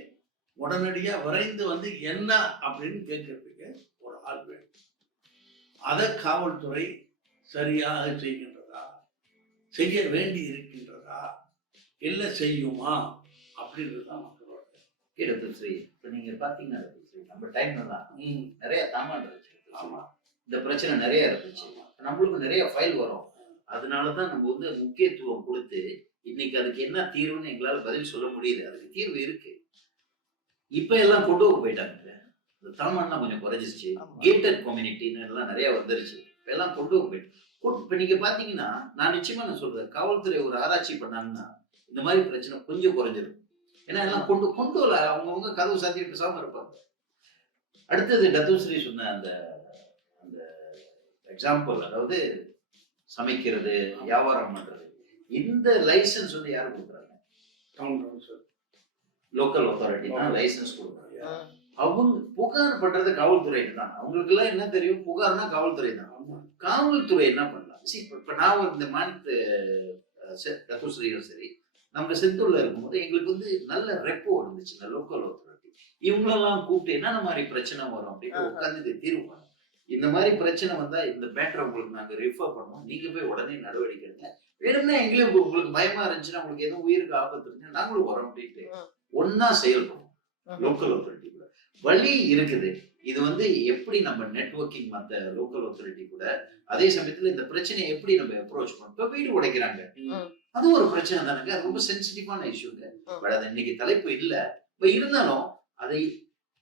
உடனடியா விரைந்து வந்து என்ன அப்படின்னு கேட்கறதுக்கு ஒரு ஆள் வேணும். அதை காவல்துறை சரியாக செய்கின்றதா, செய்ய வேண்டி இருக்கின்றதா, இல்லை செய்யுமா அப்படின்றதுதான் மக்களோட கேட்டு. இப்போ நீங்க பாத்தீங்கன்னா நம்ம டைம்ல தான் நிறைய தாமான் இருந்துச்சு. ஆமா, இந்த பிரச்சனை நிறைய இருந்துச்சு. நம்மளுக்கு நிறைய ஃபைல் வரும். அதனாலதான் நம்ம வந்து முக்கியத்துவம் கொடுத்து இன்னைக்கு அதுக்கு என்ன தீர்வுன்னு எங்களால பதில் சொல்ல முடியுது. அதுக்கு தீர்வு இருக்கு. இப்ப எல்லாம் கொண்டு போயிட்டாங்க. இந்த தரமானலாம் கொஞ்சம் குறைஞ்சிருச்சு. ஆமா. கேட்டட் கம்யூனிட்டின்னு எல்லாம் நிறைய வந்துருச்சு. இப்ப எல்லாம் கொண்டு போயிட்டு இப்ப நீங்க பாத்தீங்கன்னா நான் நிச்சயமா நான் சொல்றேன், காவல்துறை ஒரு ஆராய்ச்சி பண்ணாங்கன்னா இந்த மாதிரி பிரச்சனை கொஞ்சம் குறைஞ்சிடும். ஏன்னா எல்லாம் கொண்டு கொண்டு வரல, அவங்கவுங்க கதவு சாத்திட்டு பேசாம இருப்பாங்க. அடுத்தது டத்துஸ்ரீ சொன்ன அந்த அந்த எக்ஸாம்பிள், அதாவது சமைக்கிறது, வியாபாரம் பண்றது, இந்த லைசன்ஸ் வந்து யாரு கொடுக்குறாங்க? லோக்கல் அத்தாரிட்டி தான் லைசன்ஸ் கொடுக்குறாங்க. அவங்க புகார் பண்றது காவல்துறை தான். அவங்களுக்கு எல்லாம் என்ன தெரியும்? புகார்னா காவல்துறை தான். காவல்துறை என்ன பண்ணலாம்? இப்ப நான் இந்த மாநில டத்துஸ்ரீயும் சரி, நம்ம செந்தூர்ல இருக்கும்போது எங்களுக்கு வந்து நல்ல ரெப்போ இருந்துச்சு. இந்த லோக்கல் அத்தாரிட்டி இவங்களெல்லாம் கூப்பிட்டு என்னென்ன மாதிரி பிரச்சனை வரும் அப்படின்னு உட்காந்து இதை தீர்வு பண்ணும். இந்த மாதிரி பிரச்சனை வந்தா இந்த மேட்டர் உங்களுக்கு நாங்க ரிஃபர் பண்ணுவோம், நீங்க போய் உடனே நடவடிக்கை எடுங்க. வேணும்னா எங்கேயும் உங்களுக்கு பயமா இருந்துச்சுன்னா, உங்களுக்கு எதுவும் உயிருக்கு ஆபத்து இருந்துச்சுன்னா நாங்களும் வரோம் அப்படின்ட்டு ஒன்னா செயல்படும். லோக்கல் அத்தாரிட்டி கூட வழி இருக்குது. இது வந்து எப்படி நம்ம நெட்வொர்க்கிங் மத்த லோக்கல் அத்தாரிட்டி கூட, அதே சமயத்துல இந்த பிரச்சனையை எப்படி நம்ம அப்ரோச் பண்ணோம். இப்ப வீடு உடைக்கிறாங்க, அது ஒரு பிரச்சனை தானங்க, ரொம்ப சென்சிட்டிவான இஷ்யூங்க. பட் அது இன்னைக்கு தலைப்பு இல்ல. இப்ப இருந்தாலும்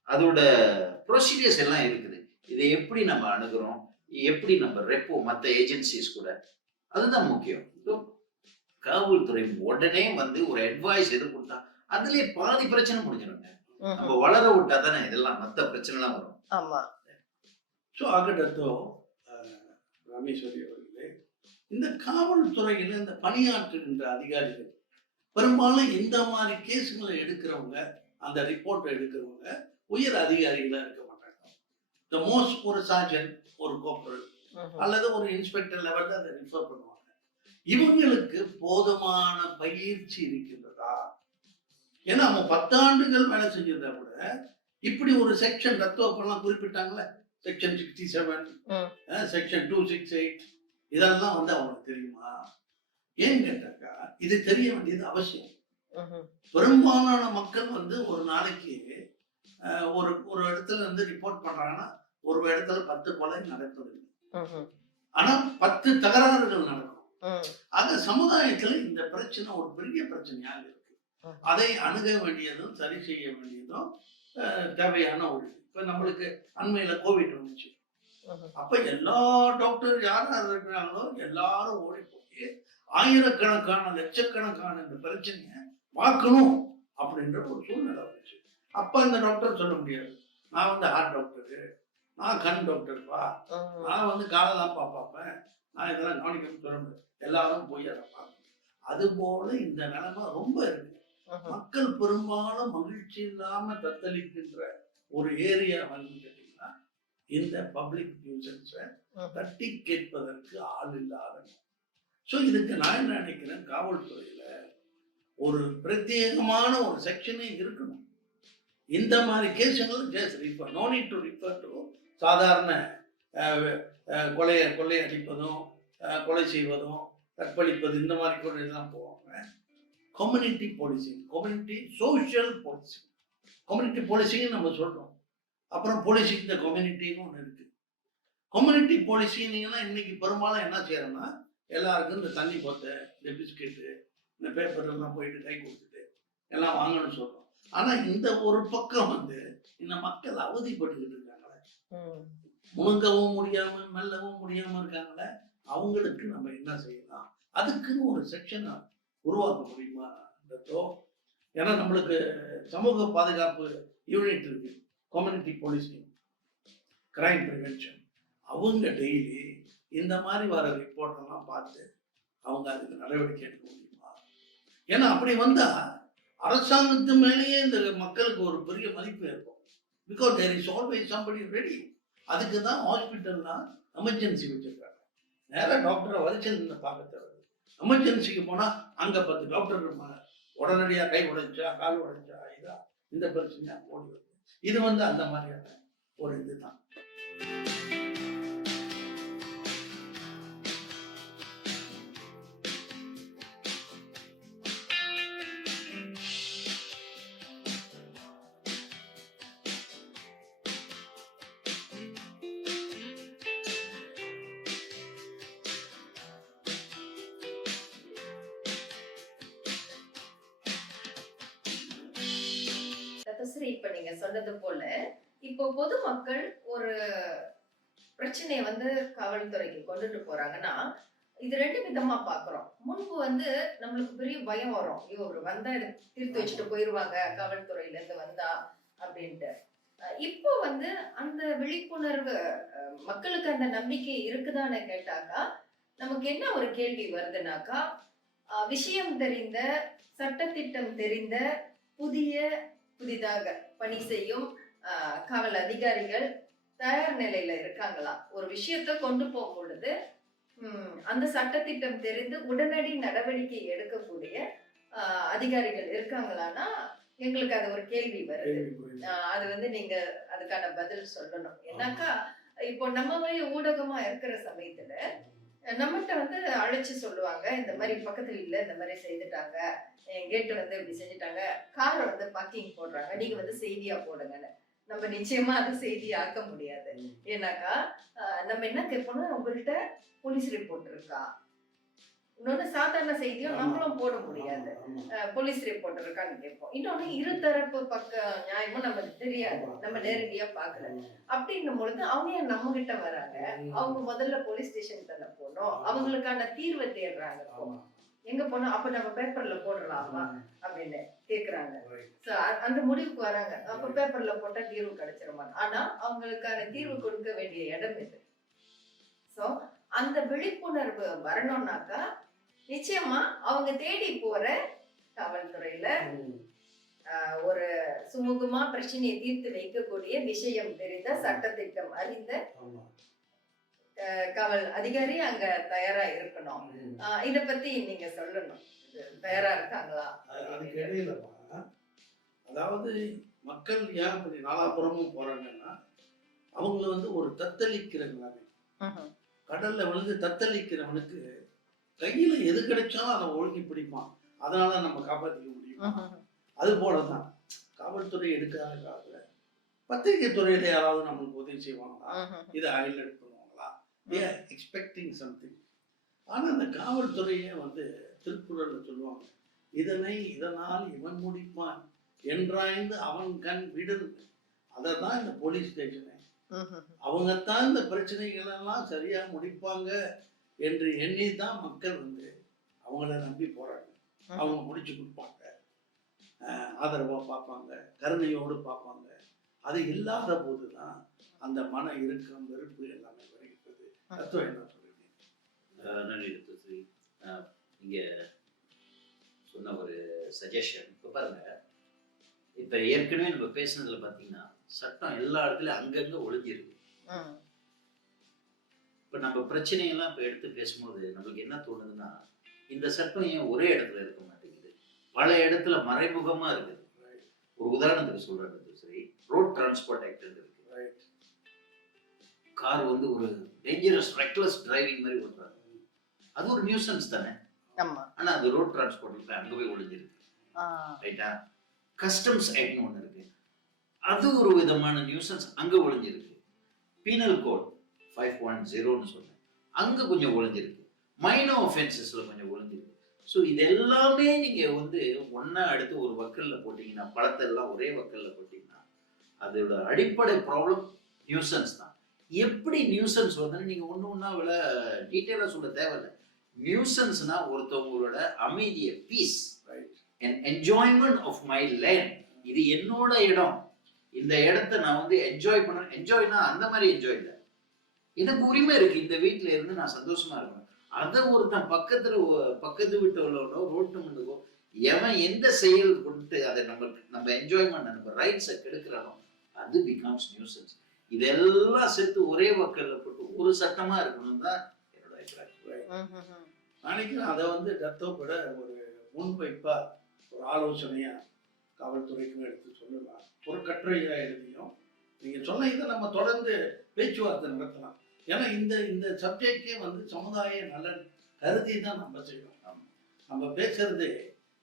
அதோட ப்ரொசீஜர்ஸ் எல்லாம் இருக்குது. இதை எப்படி நம்ம அணுகுறோம், எப்படி நம்ம ரெப்போ மத்த ஏஜென்சிஸ் கூட, அதுதான் முக்கியம். காவல்துறை உடனே வந்து ஒரு அட்வைஸ் எது கொடுத்தா அதுலயே பாதி பிரச்சனை முடிஞ்சிருங்க. நம்ம வளர விட்டா தானே இதெல்லாம் மத்த பிரச்சனை எல்லாம் வரும். ஆமா. ஸோ ஆகட்டோ ராமேஸ்வரி அவர்களே, இந்த காவல்துறையில இந்த பணியாற்றுகின்ற அதிகாரிகள் பெரும்பாலும் இந்த மாதிரி கேஸுகளை எடுக்கிறவங்க, அந்த ரிப்போர்ட்டை எடுக்கிறவங்க உயர் அதிகாரிகளா இருக்க மாட்டாங்க. த மோஸ்ட் ஒரு சார்ஜன், ஒரு கோப்பரல் அல்லது ஒரு இன்ஸ்பெக்டர் லெவல்ல அதை ரிஃபர் பண்ணுவாங்க. இவங்களுக்கு போதுமான பயிற்சி இருக்கின்றதா? ஏன்னா அவங்க 10 ஆண்டுகள் வேலை செஞ்சதை விட இப்படி ஒரு செக்ஷன் தத்துவப்பெல்லாம் குறிப்பிட்டாங்களே, செக்ஷன் 67, செக்ஷன் 268, இதெல்லாம் வந்து அவங்களுக்கு தெரியுமா? ஏன்னு கேட்டாக்கா இது தெரிய வேண்டியது அவசியம். பெரும்பாலான மக்கள் வந்து ஒரு நாளைக்கு ஒரு ஒரு இடத்துல இருந்து ரிப்போர்ட் பண்றாங்கன்னா ஒரு இடத்துல 10 கொலை நடப்பதில்லை, ஆனா 10 தகராறுகள் நடக்கும். ஆக சமுதாயத்துல இந்த பிரச்சனை ஒரு பெரிய பிரச்சனையாக இருக்கு. அதை அணுக வேண்டியதும் சரி செய்ய வேண்டியதும் தேவையான ஒரு. இப்ப நம்மளுக்கு அண்மையில கோவிட் வந்துச்சு. அப்ப எல்லா டாக்டர் யாரா இருக்கிறாங்களோ எல்லாரும் ஓடி போய் ஆயிரக்கணக்கான லட்சக்கணக்கான இந்த பிரச்சனைய பார்க்கணும் அப்படின்ற ஒரு சூழ்நிலை வந்துச்சு. அப்ப அந்த டாக்டர் சொல்ல முடியாது, நான் வந்து ஹார்ட் டாக்டரு, நான் கண் டாக்டர்ப்பா, நான் வந்து காலதாப்பா பார்ப்பேன், நான் இதெல்லாம் கவனிக்கணும்னு சொல்ல முடியாது. எல்லாரும் போய் அதை பார்க்கணும். அது போல இந்த நிலைமை ரொம்ப இருக்கு. மக்கள் பெரும்பாலும் மகிழ்ச்சி இல்லாம தத்தளிக்கின்ற ஒரு ஏரியா வந்து கேட்டீங்கன்னா இந்த பப்ளிக் நியூசன்ஸை தட்டி கேட்பதற்கு ஆள் இல்லாத. ஸோ இதுக்கு நான் என்ன நினைக்கிறேன், காவல்துறையில ஒரு பிரத்யேகமான ஒரு செக்ஷனே இருக்கணும். இந்த மாதிரி கேஸுங்களும் just refer, no need to refer to சாதாரண கொள்ளை அடிப்பதும் கொலை செய்வதும் கற்பழிப்பது இந்த மாதிரி கூட இதெல்லாம் போவாங்க. Community policing, community social policing, community policing நம்ம சொல்றோம். அப்புறம் போலீசிங் த கம்யூனிட்டின்னு ஒன்று இருக்கு. கம்யூனிட்டி போலீசிங்னா இன்னைக்கு பெரும்பாலும் என்ன செய்யறோம்னா எல்லாருக்கும் இந்த தண்ணி போத்தை, இந்த பிஸ்கெட்டு, இந்த பேப்பர் எல்லாம் போயிட்டு கை கொடுத்துட்டு எல்லாம் வாங்கணும்னு சொல்றோம். ஆனா இந்த ஒரு பக்கம் வந்து இந்த மக்கள் அவதிப்பட்டுக்கிட்டு இருக்காங்களே, முழுங்கவும் முடியாம மெல்லவும் முடியாம இருக்காங்களே, அவங்களுக்கு நம்ம என்ன செய்யலாம்? அதுக்குன்னு ஒரு செக்ஷனை உருவாக்க முடியுமா? ஏன்னா நம்மளுக்கு சமூக பாதுகாப்பு யூனிட் இருக்கு, கம்யூனிட்டி போலீசிங், கிரைம் ப்ரிவென்ஷன். அவங்க டெய்லி இந்த மாதிரி வர ரிப்போர்ட் எல்லாம் பார்த்து அவங்க அதுக்கு நடவடிக்கை எடுக்க முடியுமா? ஏன்னா அப்படி வந்தா அரசாங்கத்து மேலேயே இந்த மக்களுக்கு ஒரு பெரிய மதிப்பு இருக்கும். Because there is always somebody ready. அதுக்கு தான் ஹாஸ்பிட்டல்லாம் எமர்ஜென்சி வச்சிருக்காங்க. நேராக டாக்டரை வரிசையில் நின்று பார்க்க தேவை. எமர்ஜென்சிக்கு போனா அங்க 10 டாக்டர் இருப்பாங்க. உடனடியாக கை உடைச்சா, கால் உடைச்சா, இதா இந்த பிரச்சனையா ஓடி வருது. இது வந்து அந்த மாதிரியான ஒரு இதுதான். தத்துஸ்ரீ இப்ப நீங்க சொன்னது போல இப்போ பொதுமக்கள் ஒரு பிரச்சனையை வந்து காவல்துறைக்கு கொண்டுட்டு போறாங்கன்னா இது ரெண்டு விதமா பாக்குறோம். முன்பு வந்து நம்மளுக்கு பெரிய பயம் வரும், ஐயோ ஒரு வந்தா இதை தீர்த்து வச்சுட்டு போயிருவாங்க காவல்துறையில இருந்து வந்தா அப்படின்ட்டு. இப்போ வந்து அந்த விழிப்புணர்வு மக்களுக்கு அந்த நம்பிக்கை இருக்குதான்னு கேட்டாக்கா நமக்கு என்ன ஒரு கேள்வி வருதுனாக்கா, விஷயம் தெரிந்த சட்டத்திட்டம் தெரிந்த புதிதாக பணி செய்யும் காவல் அதிகாரிகள் தயார் நிலையில இருக்காங்களா? ஒரு விஷயத்த கொண்டு போகும் பொழுது அந்த சட்டத்திட்டம் தெரிந்து உடனடி நடவடிக்கை எடுக்கக்கூடிய அதிகாரிகள் இருக்காங்களான்னா எங்களுக்கு அது ஒரு கேள்வி வருது. அது வந்து நீங்க அதுக்கான பதில் சொல்லணும். ஏன்னாக்கா இப்போ நம்ம ஊடகமா இருக்கிற சமயத்துல நம்மகிட்ட வந்து அழைச்சு சொல்லுவாங்க, இந்த மாதிரி பக்கத்துல இல்ல இந்த மாதிரி செய்துட்டாங்க, கேட்டு வந்து இப்படி செஞ்சுட்டாங்க, காரை வந்து பார்க்கிங் போடுறாங்க, நீங்க வந்து செய்தியா போடுங்கன்னு. நம்ம நிச்சயமா அது செய்தி ஆக்க முடியாது. ஏன்னாக்கா நம்ம என்ன கேட்போம்னா, உங்கள்கிட்ட போலீஸ் ரிப்போர்ட் இருக்கா? இன்னொன்னு சாதாரண செய்தியும் நம்மளும் போட முடியாது, போலீஸ் ரிப்போர்ட் இருக்கான்னு கேட்போம். இன்னொன்னு இருதரப்பு பக்க நியாயமும் நமக்கு தெரியாது, நம்ம நேரடியா பாக்கல. அப்படின்னும் பொழுது அவங்க நம்ம கிட்ட வராங்க, அவங்க முதல்ல போலீஸ் ஸ்டேஷன் தானே போனோம், அவங்களுக்கான தீர்வை தேடுறாங்க. எங்க போனா அப்ப நம்ம பேப்பர்ல போடலாமா அப்படின்னு கேக்குறாங்க. அந்த முடிவுக்கு வராங்க, அப்ப பேப்பர்ல போட்டா தீர்வு கிடைச்சிருமா? ஆனா அவங்களுக்கான தீர்வு கொடுக்க வேண்டிய இடம் இது. சோ அந்த விழிப்புணர்வு வரணும்னாக்கா நிச்சயமா அவங்க தேடி போற காவல்துறையில ஒரு சுமூகமா பிரச்சனையை தீர்த்து வைக்கக்கூடிய விஷயம் தெரிந்த சட்டத்திட்டம் அறிந்த காவல் அதிகாரி அங்க தயாரா இருக்கணும். இத பத்தி நீங்க சொல்லணும், தயாரா இருக்காங்களா? அதுக்கு இடையிலமா, அதாவது மக்கள் ஏன் இப்படி நாலாபுரமும் போறாங்கன்னா, அவங்கள வந்து ஒரு தத்தளிக்கிற நிலைமை. கடல்ல விழுந்து தத்தளிக்கிறவனுக்கு கையில எது கிடைச்சாலும் அதை ஒழுங்கி பிடிப்பான், அதனால நம்ம காப்பாற்றிக்க முடியும். அது போலதான் காவல்துறை எடுக்காத காலத்துல பத்திரிகை துறையில யாராவது நம்மளுக்கு உதவி செய்வாங்களா, இதை ஹைலைட் பண்ணுவாங்களா, எக்ஸ்பெக்டிங் சம்திங். ஆனா அந்த காவல்துறையே வந்து திருக்குறள்ல சொல்லுவாங்க, இதனால் இவன் முடிப்பான் என்றாய்ந்து அவன் கண் விடுது. அதான் இந்த போலீஸ் ஸ்டேஷனே, அவங்கத்தான் இந்த பிரச்சனைகள் எல்லாம் சரியா முடிப்பாங்க என்று எண்ணி தான் மக்கள் வந்து அவங்கள நம்பி போறாங்க. அவங்க முடிச்சு கொடுப்பாங்க, ஆதரவா பார்ப்பாங்க, கருணையோடு பார்ப்பாங்க. அது இல்லாத போதுதான் அந்த மன இறுக்கம், வெறுப்பு எல்லாமே வருகிறது. தத்துவம் என்ன சொல்றீங்க? நன்றி தத்துஸ்ரீ. நீங்க சொன்ன ஒரு சஜஷன். இப்போ பாருங்க, இப்ப ஏற்கனவே நம்ம பேசுனதுல பாத்தீங்கன்னா சட்டம் எல்லா இடத்துலயும் அங்கங்க ஒளிஞ்சிருக்கு. இப்ப நம்ம பிரச்சனையெல்லாம் இப்ப எடுத்து பேசும்போது நம்மளுக்கு என்ன தோணுதுன்னா, இந்த சட்டம் ஏன் ஒரே இடத்துல இருக்க மாட்டேங்குது, பல இடத்துல மறைமுகமா இருக்குது. ஒரு உதாரணத்துக்கு சொல்றேன், சரி, ரோட் டிரான்ஸ்போர்ட் ஆக்ட் இருக்கு. கார் வந்து ஒரு டேஞ்சரஸ் ரெக்லஸ் டிரைவிங் மாதிரி ஓட்டுறாங்க, அது ஒரு நியூசன்ஸ் தானே. ஆனா அது ரோட் டிரான்ஸ்போர்ட்ல அங்க போய் ஒளிஞ்சிருக்கு. ரைட்டா? கஸ்டம்ஸ் ஆக்ட்னு ஒண்ணு இருக்கு, அது ஒரு விதமான நியூசன்ஸ் அங்க ஒளிஞ்சிருக்கு. பீனல் கோட் 510ன்னு சொன்னேன், அங்க கொஞ்சம் ஒளிஞ்சிருக்கு. மைனர் ஆஃபென்சஸ்ல கொஞ்சம் ஒளிஞ்சிருக்கு. ஸோ இது எல்லாமே நீங்க வந்து ஒன்னா எடுத்து ஒரு வக்கல்ல போட்டீங்கன்னா, படத்தை எல்லாம் ஒரே வக்கல்ல போட்டீங்கன்னா, அதோட அடிப்படை ப்ராப்ளம் நியூசன்ஸ் தான். எப்படி நியூசன்ஸ் வந்து நீங்க ஒண்ணா டீட்டெயிலா சொல்ல தேவையில்லை. நியூசன்ஸ்னா ஒருத்தவங்களோட அமைதிய, peace, enjoyment of my land, இது என்னோட இடம், இந்த இடத்த நான் வந்து என்ஜாய் பண்ண. என்ஜாய்னா அந்த மாதிரி என்ஜாய் இல்லை, எனக்கு உரிமை இருக்கு இந்த வீட்டுல இருந்து நான் சந்தோஷமா இருக்கணும். அதை ஒருத்தன் பக்கத்து வீட்டுள்ளவனோ ரோட்டு முன்னுக்கோ எவன் எந்த செயல் கொண்டு அதை நம்ம என்ஜாய்மெண்ட், நம்ம ரைட்ஸை கெடுக்கிறானோ, அது பிகம்ஸ் நியூசன்ஸ். இதெல்லாம் சேர்த்து ஒரே வக்கல்ல போட்டு ஒரு சட்டமா இருக்கணும் தான் என்னோட அபிப்பிராயம். நினைக்கிறேன் அதை வந்து கூட ஒரு முன்வைப்பா, ஒரு ஆலோசனையா காவல்துறைக்கும் எடுத்து சொல்லலாம். ஒரு கட்டுரையா எழுதியும் நீங்க சொன்ன இதை நம்ம தொடர்ந்து பேச்சுவார்த்தை நடத்தலாம். ஏன்னா இந்த சப்ஜெக்டே வந்து சமுதாய நலன் கருதி தான் நம்ம செய்யணும். நம்ம பேசுறது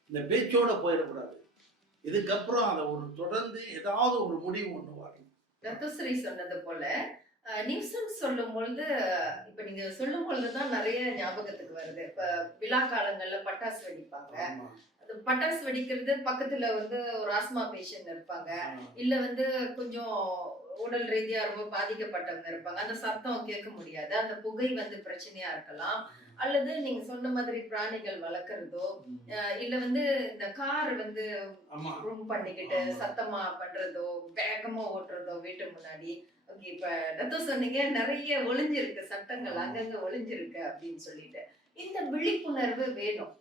இந்த பேச்சோட போயிடக்கூடாது. இதுக்கப்புறம் அதை ஒரு தொடர்ந்து ஏதாவது ஒரு முடிவு ஒண்ணு வரும். ரத்துஸ்ரீ சொன்னது போல நியூசன்ஸ் சொல்லும் பொழுது, இப்ப நீங்க சொல்லும் பொழுதுதான் நிறைய ஞாபகத்துக்கு வருது. இப்ப விழா காலங்கள்ல பட்டாசு வெடிப்பாங்க, பட்டாசு வெடிக்கிறது பக்கத்துல வந்து ஒரு ஆஸ்மா பேஷண்ட் இருப்பாங்க, இல்ல வந்து கொஞ்சம் உடல் ரீதியா ரொம்ப பாதிக்கப்பட்டவங்க இருப்பாங்க. அந்த சத்தம் கேட்க முடியாது. அந்த புகை வந்து பிரச்சனையா இருக்கலாம். அல்லது நீங்க சொன்ன மாதிரி பிராணிகள் வளர்க்கறதோ, இல்ல வந்து இந்த கார் வந்து ஆமா ரூம் பண்ணிக்கிட்டு ஆமா. சத்தமா பண்றதோ, வேகமா ஓட்டுறதோ வீட்டு முன்னாடி. ஓகே, இப்ப ரத்தம் சொன்னீங்க நிறைய ஒளிஞ்சிருக்கு சட்டங்கள் அங்கங்க ஒளிஞ்சிருக்கு அப்படின்னு சொல்லிட்டு. இந்த விழிப்புணர்வு வேணும்.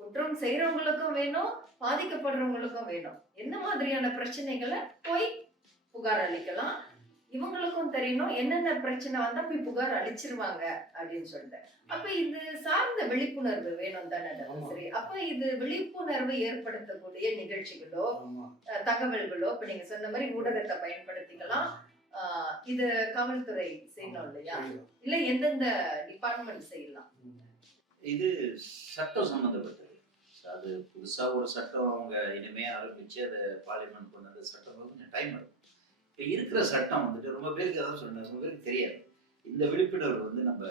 குற்றம் செய்யறவங்களுக்கும் வேணும், பாதிக்கப்படுறவங்களுக்கும் வேணும். என்ன மாதிரியான பிரச்சனைகளை போய் புகார் அளிக்கலாம், இவங்களுக்கும் தெரியணும் என்னென்ன பிரச்சனை வந்தா போய் புகார் அளிச்சிருவாங்க அப்படின்னு சொல்லிட்டு. அப்ப இது சார்ந்த விழிப்புணர்வு வேணும் தானே சரி. அப்ப இது விழிப்புணர்வு ஏற்படுத்தக்கூடிய நிகழ்ச்சிகளோ, ஆமா தகவல்களோ, இப்ப நீங்க சொன்ன மாதிரி ஊடகத்தை பயன்படுத்திக்கலாம். இது காவல்துறை செய்யணும் இல்லையா? செய்யலாம். இல்ல எந்தெந்த டிபார்ட்மெண்ட் செய்யலாம்? இது சட்டம் சம்மந்தப்பட்டது. அது புதுசா ஒரு சட்டம் அவங்க இனிமே ஆரம்பிச்சு அதை பார்லிமெண்ட் கொண்டு வந்து சட்டம் கொஞ்சம் டைம் எடுக்கும். இப்போ இருக்கிற சட்டம் வந்துட்டு ரொம்ப பேருக்கு அதான் சொன்னேன், ரொம்ப பேருக்கு தெரியாது. இந்த விழிப்புணர்வு வந்து நம்ம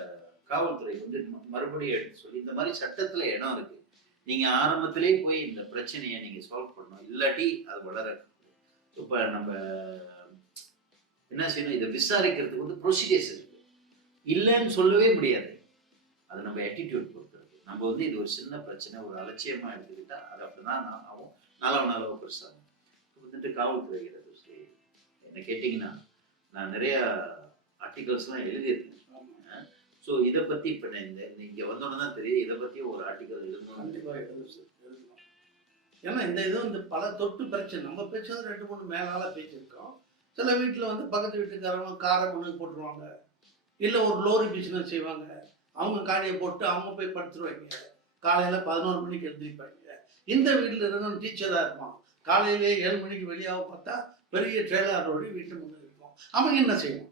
காவல்துறை வந்து மறுபடியும் எடுத்து சொல்லி இந்த மாதிரி சட்டத்துல இடம் இருக்கு, நீங்க ஆரம்பத்திலேயே போய் இந்த பிரச்சனையை நீங்க சால்வ் பண்ணணும், இல்லாட்டி அது வளர. இப்போ நம்ம என்ன செய்யணும், இதை விசாரிக்கிறதுக்கு வந்து ப்ரொசீஜர்ஸ் இருக்கு, இல்லைன்னு சொல்லவே முடியாது. அது நம்ம ஆட்டிடியூட் பொறுக்கிறது. நம்ம வந்து இது ஒரு சின்ன பிரச்சனை ஒரு அலட்சியமா எடுத்துக்கிட்டா அது அப்படிதான் ஆகும், நாளாக பெருசாகும். வந்துட்டு காவல்துறைகிறது என்ன கேட்டிங்கன்னா, நான் நிறைய ஆர்டிகல்ஸ்லாம் எழுதியிருக்கேன். ஸோ இதை பற்றி இப்போ இங்கே வந்தோன்னு தான் தெரியும், இதை பற்றி ஒரு ஆர்டிக்கல் எழுதணும். கண்டிப்பாக எழுதணும். ஏன்னா இந்த இது வந்து பல தொட்டு பிரச்சனை. நம்ம பேசுறது 2-3 மேலால பேசியிருக்கோம். சில வீட்டில் வந்து பக்கத்து வீட்டுக்காரங்க காரை கொண்டு போட்டுருவாங்க, இல்லை ஒரு லோரி பிஸ்னஸ் செய்வாங்க, அவங்க காடியை போட்டு அவங்க போய் படுத்துருவாங்க, காலையில் 11 மணிக்கு எழுந்திருப்பாங்க. இந்த வீட்டில் இருக்கணும் டீச்சராக இருப்பான், காலையிலே 7 மணிக்கு வெளியாக பார்த்தா பெரிய ட்ரெய்லர் ரோடு வீட்டு முன்னே இருக்கும். அவன் என்ன செய்வான்,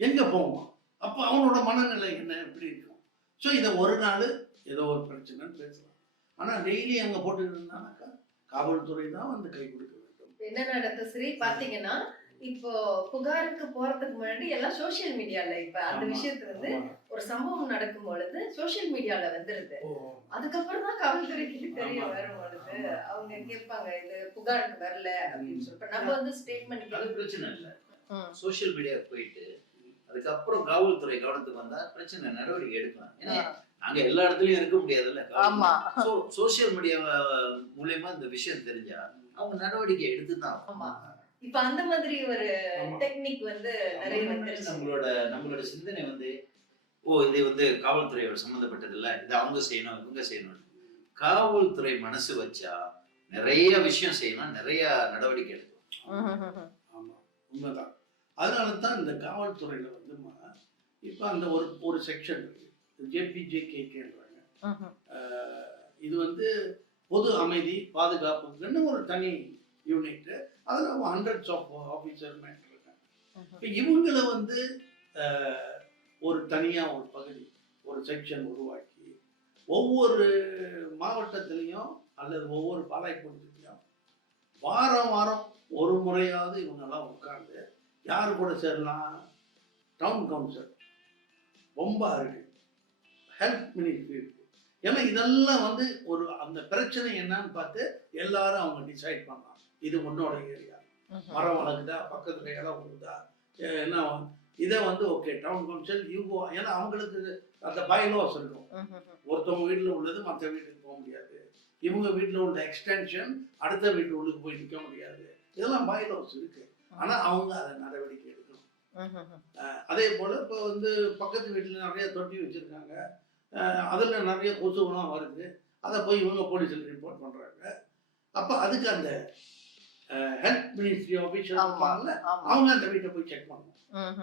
எங்கே போவான், அப்போ அவனோட மனநிலை என்ன எப்படி இருக்கும்? ஸோ இதை ஒரு நாள் ஏதோ ஒரு பிரச்சனைன்னு பேசலாம், ஆனால் டெய்லி அங்கே போட்டுட்டு இருந்தானாக்கா காவல்துறை தான் வந்து கை கொடுக்க வேண்டும். என்ன நடக்குது சரி பாத்தீங்கன்னா, இப்போ புகாருக்கு போறதுக்கு முன்னாடி எல்லாம் சோசியல் மீடியால இப்ப அந்த விஷயத்து வந்து ஒரு சம்பவம் நடக்கும் பொழுது சோசியல் மீடியால வந்துருது. அதுக்கப்புறம் தான் காவல்துறைக்கு தெரிய வரும் பொழுது அவங்க கேட்பாங்க இது புகாருக்கு வரல அப்படின்னு சொல்லிட்டு நம்ம வந்து ஸ்டேட்மெண்ட். அது பிரச்சனை இல்லை, சோசியல் மீடியா போயிட்டு அதுக்கப்புறம் காவல்துறை கவனத்துக்கு வந்தா பிரச்சனை நடவடிக்கை எடுக்கலாம். ஏன்னா நாங்க எல்லா இடத்துலயும் இருக்க முடியாதுல்ல. சோசியல் மீடியா மூலமா இந்த விஷயம் தெரிஞ்சா அவங்க நடவடிக்கை எடுத்துதான். இப்ப அந்த மாதிரி ஒரு டெக்னிக் வந்து நிறைய வந்துருச்சு. நம்மளோட சிந்தனை வந்து இது வந்து காவல்துறையோட சம்பந்தப்பட்டது இல்ல, இது அவங்க செய்யணும் இவங்க செய்யணும். காவல்துறை மனசு வச்சா நிறைய விஷயம் செய்யணும், நிறைய நடவடிக்கை எடுக்கும். ஆமா உண்மைதான். அதனால தான் இந்த காவல்துறையில வந்து இப்ப அந்த ஒரு செக்ஷன் இருக்கு, JPJKKன்றாங்க. இது வந்து பொது அமைதி பாதுகாப்புன்னு ஒரு தனி யூனிட். அதில் ஹண்ட்ரட்ஸ் ஆஃப் ஆஃபீஸர் இருக்காங்க. இப்போ இவங்களை வந்து ஒரு தனியாக ஒரு பகுதி ஒரு செக்ஷன் உருவாக்கி ஒவ்வொரு மாவட்டத்திலையும் அல்லது ஒவ்வொரு பாளையக்கூடத்துலையும் வாரம் வாரம் ஒரு முறையாவது இவங்கெல்லாம் உட்கார்ந்து யார் கூட சேரலாம், டவுன் கவுன்சில் ரொம்ப இருக்கு, ஹெல்த் மினிஸ்ட்ரி இருக்கு. ஏன்னா இதெல்லாம் வந்து ஒரு அந்த பிரச்சனை என்னன்னு பார்த்து எல்லாரும் அவங்க டிசைட் பண்ணலாம். இது உன்னோட ஏரியா, மரம் வளர்க்குதா, பக்கத்துல இடம் வருதா, என்ன இதை வந்து ஓகே டவுன் கவுன்சில் யூகோ. ஏன்னா அவங்களுக்கு அந்த பைலாஸ் இருக்கும், ஒருத்தவங்க வீட்டில் உள்ளது மற்ற வீட்டுக்கு போக முடியாது, இவங்க வீட்டில் உள்ள எக்ஸ்டென்ஷன் அடுத்த வீட்டு உள்ளுக்கு போய் நிற்க முடியாது, இதெல்லாம் பைலாஸ் இருக்கு. ஆனா அவங்க அதை நடவடிக்கை எடுக்கணும். அதே போல இப்போ வந்து பக்கத்து வீட்டில் நிறைய தொட்டி வச்சிருக்காங்க, அதுல நிறைய கொசுவெல்லாம் வருது, அதை போய் இவங்க போலீஸில் ரிப்போர்ட் பண்றாங்க. அப்போ அதுக்கு அந்த ஹெல்த் மினிஸ்ட்ரி ஆஃபீஸர் இருப்பாங்கல்ல, அவங்க அந்த வீட்டை போய் செக் பண்ணணும்.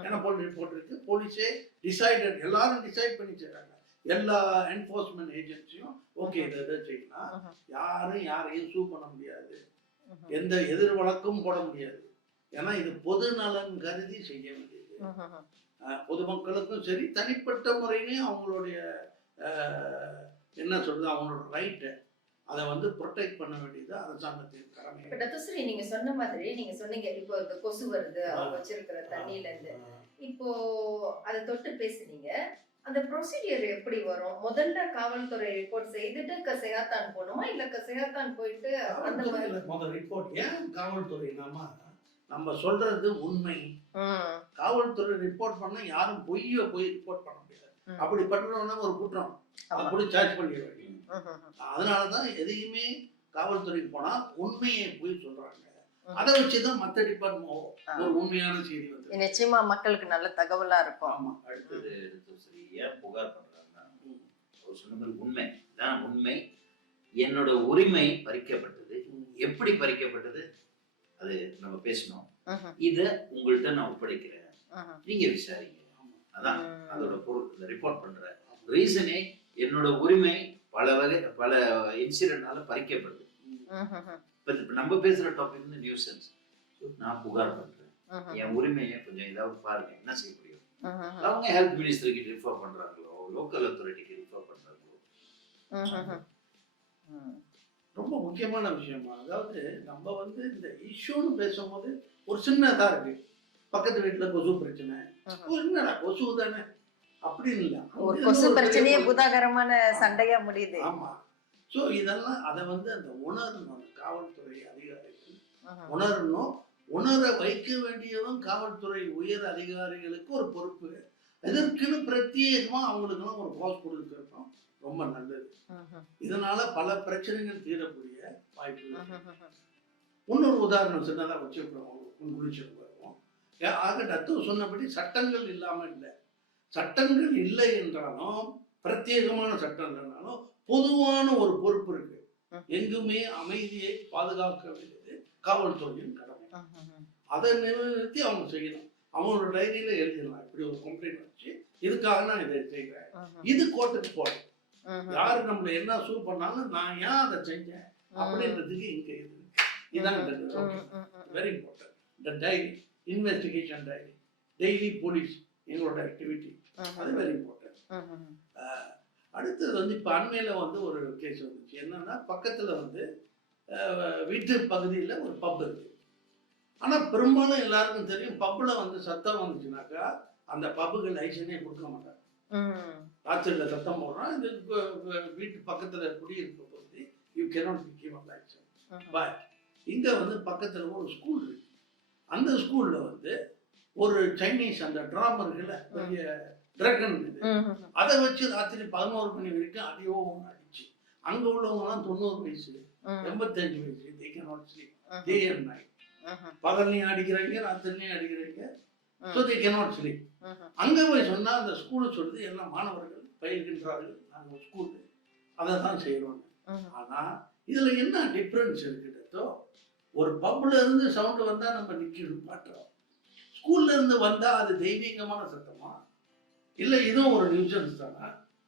ஏன்னா போலீஸ் ரிப்போர்ட் இருக்கு, போலீஸே டிசைடட், எல்லாரும் டிசைட் பண்ணி செய்றாங்க. எல்லா என்ஃபோர்ஸ்மெண்ட் ஏஜென்சியும் ஓகே இதை செய்யலாம், யாரும் யாரையும் சூ பண்ண முடியாது, எந்த எதிர் வழக்கும் போட முடியாது. ஏன்னா இது பொது நலன் கருதி செய்ய வேண்டியது. பொதுமக்களுக்கும் சரி தனிப்பட்ட முறையிலையும் அவங்களுடைய என்ன சொல்றது அவங்களோட ரைட்டை அதை வந்து ப்ரொடெக்ட் பண்ண வேண்டியது அரசாங்கத்தின் கடமை. டத்துஸ்ரீ நீங்க சொன்ன மாதிரி நீங்க சொன்னீங்க இப்போ இந்த கொசு வருது அவங்க வச்சிருக்கிற தண்ணியில இருந்து, இப்போ அதை தொட்டு பேசுனீங்க. அந்த ப்ரொசீஜர் எப்படி வரும்? முதல்ல காவல்துறை ரிப்போர்ட் செய்துட்டு கசையாத்தான் போகணுமா? இல்ல கசையாத்தான் போயிட்டு அந்த மாதிரி? காவல்துறையில முதல் ரிப்போர்ட் ஏன் காவல்துறைனாமா நம்ம சொல்றது உண்மை. காவல்துறை ரிப்போர்ட் பண்ண யாரும் பொய்ய போய் ரிப்போர்ட் பண்ண முடியாது. அப்படி பண்றவனா ஒரு குற்றம், அப்படி சார்ஜ் பண்ணிட வேண்டியது. அதனாலதான் எதையுமே காவல்துறைக்கு போனா உண்மையை போய் சொல்றாங்க. அதை வச்சுதான் மத்த டிபார்ட்மெண்ட் ஒரு உண்மையான செய்தி வந்து நிச்சயமா மக்களுக்கு நல்ல தகவலா இருக்கும். ஆமா. அடுத்தது சரி, ஏன் புகார் பண்றாங்கன்னா ஒரு சொன்ன மாதிரி உண்மை தான் உண்மை. என்னோட உரிமை பறிக்கப்பட்டது. எப்படி பறிக்கப்பட்டது அது நம்ம பேசணும். இத உங்கள்கிட்ட நான் ஒப்படைக்கிறேன், நீங்க விசாரிங்க. அதான் அதோட பொருள். இந்த ரிப்போர்ட் பண்ற ரீசனே என்னோட உரிமை பல இன்சிடென்ட்னால பறிக்கப்படுது. இப்ப நம்ம பேசுற டாபிக் வந்து நியூசன்ஸ். நான் புகார் பண்றேன், என் உரிமையை கொஞ்சம் ஏதாவது பாருங்க, என்ன செய்ய முடியும். அவங்க ஹெல்த் மினிஸ்டருக்கு ரிஃபர் பண்றாங்களோ, லோக்கல் அத்தாரிட்டிக்கு ரிஃபர் பண்றாங்களோ. ரொம்ப முக்கியமான விஷயமா. அதாவது நம்ம வந்து இந்த இஷ்யூன்னு பேசும்போது ஒரு சின்னதா இருக்கு, பக்கத்து வீட்டுல கொசு பிரச்சனை, என்னடா கொசு தானே அப்படின்னு இல்ல, ஒரு கொசு பிரச்சனையே பூதாகரமான சண்டையா முடியுது. ஆமா. சோ இதெல்லாம் அதை வந்து அந்த உணரணும், காவல்துறை அதிகாரிகள் உணரணும். உணர வைக்க வேண்டியதும் காவல்துறை உயர் அதிகாரிகளுக்கு ஒரு பொறுப்பு. இதற்குன்னு பிரத்யேகமா அவங்களுக்குலாம் ஒரு போஸ்ட் கொடுத்துருக்கோம், ரொம்ப நல்லது. இதனால பல பிரச்சனைகள் தீரக்கூடிய வாய்ப்பு. இன்னொரு உதாரணம் சின்னதா வச்சுருக்கோம், வருவோம். ஆக டத்து சொன்னபடி சட்டங்கள் இல்லாம இல்லை. சட்டங்கள் இல்லை என்றாலும், பிரத்யேகமான சட்டம் இல்லைனாலும் பொதுவான ஒரு பொறுப்பு இருக்கு. எங்குமே அமைதியை பாதுகாக்க வேண்டியது காவல்துறையின் கடமை. அதை நிறுத்தி அவங்க செய்யணும். அவங்களோட டைரியில எழுதிடலாம், இப்படி ஒரு கம்ப்ளைண்ட் வச்சு இதுக்காக நான் இதை செய்கிறேன், இது கோர்ட்டுக்கு போறேன், யாரு நம்மள என்ன சூ பண்ணாலும் நான் ஏன் அதை செஞ்சேன் அப்படின்றதுக்கு இங்க இது இதான் வெரி இம்பார்ட்டன்ட். இந்த diary, investigation diary, daily police எங்களோட ஆக்டிவிட்டி, அது வெரி இம்பார்ட்டன்ட். அடுத்தது வந்து இப்போ அண்மையில் வந்து ஒரு கேஸ் வந்துச்சு. என்னன்னா பக்கத்தில் வந்து வீட்டு பகுதியில் ஒரு பப் இருக்கு. ஆனால் பெரும்பாலும் எல்லாருக்கும் தெரியும், பப்பில் வந்து சத்தம் வந்துச்சுனாக்கா அந்த பப்புக்கு லைசனே கொடுக்க மாட்டாங்க. ராத்திரியில் சத்தம் போடுறோம், இது வீட்டு பக்கத்தில் குடியிருக்க பகுதி, you cannot give a liaison. But இங்கே வந்து பக்கத்தில் ஒரு ஸ்கூல் இருக்கு. அந்த ஸ்கூலில் வந்து ஒரு சைனீஸ் அந்த ட்ராமா இருக்குல்ல, பெரிய டிராகன் இது, அதை வச்சு ராத்திரி 11 மணி வரைக்கும் அதையோ அடிச்சு, அங்க உள்ளவங்கலாம் 90 வயசு 85 வயசு, they cannot sleep day and night. பகல்லையும் அடிக்கிறாங்க, ராத்திரிலையும் அடிக்கிறாங்க, so they cannot sleep. அங்க போய் சொன்னா அந்த ஸ்கூலு சொல்லுது, எல்லாம் மாணவர்கள் பயில்கின்றார்கள், நாங்கள் ஸ்கூலு அதை தான் செய்யறோம். ஆனா இதுல என்ன டிஃபரன்ஸ் இருக்குதோ, ஒரு பப்ல இருந்து சவுண்ட் வந்தா நம்ம நிக்கணும் பாட்டுறோம், ஸ்கூல்ல இருந்து வந்தா அது தெய்வீகமான சத்தமா இல்ல இதுவும் ஒரு நியூசன்ஸ் தானா,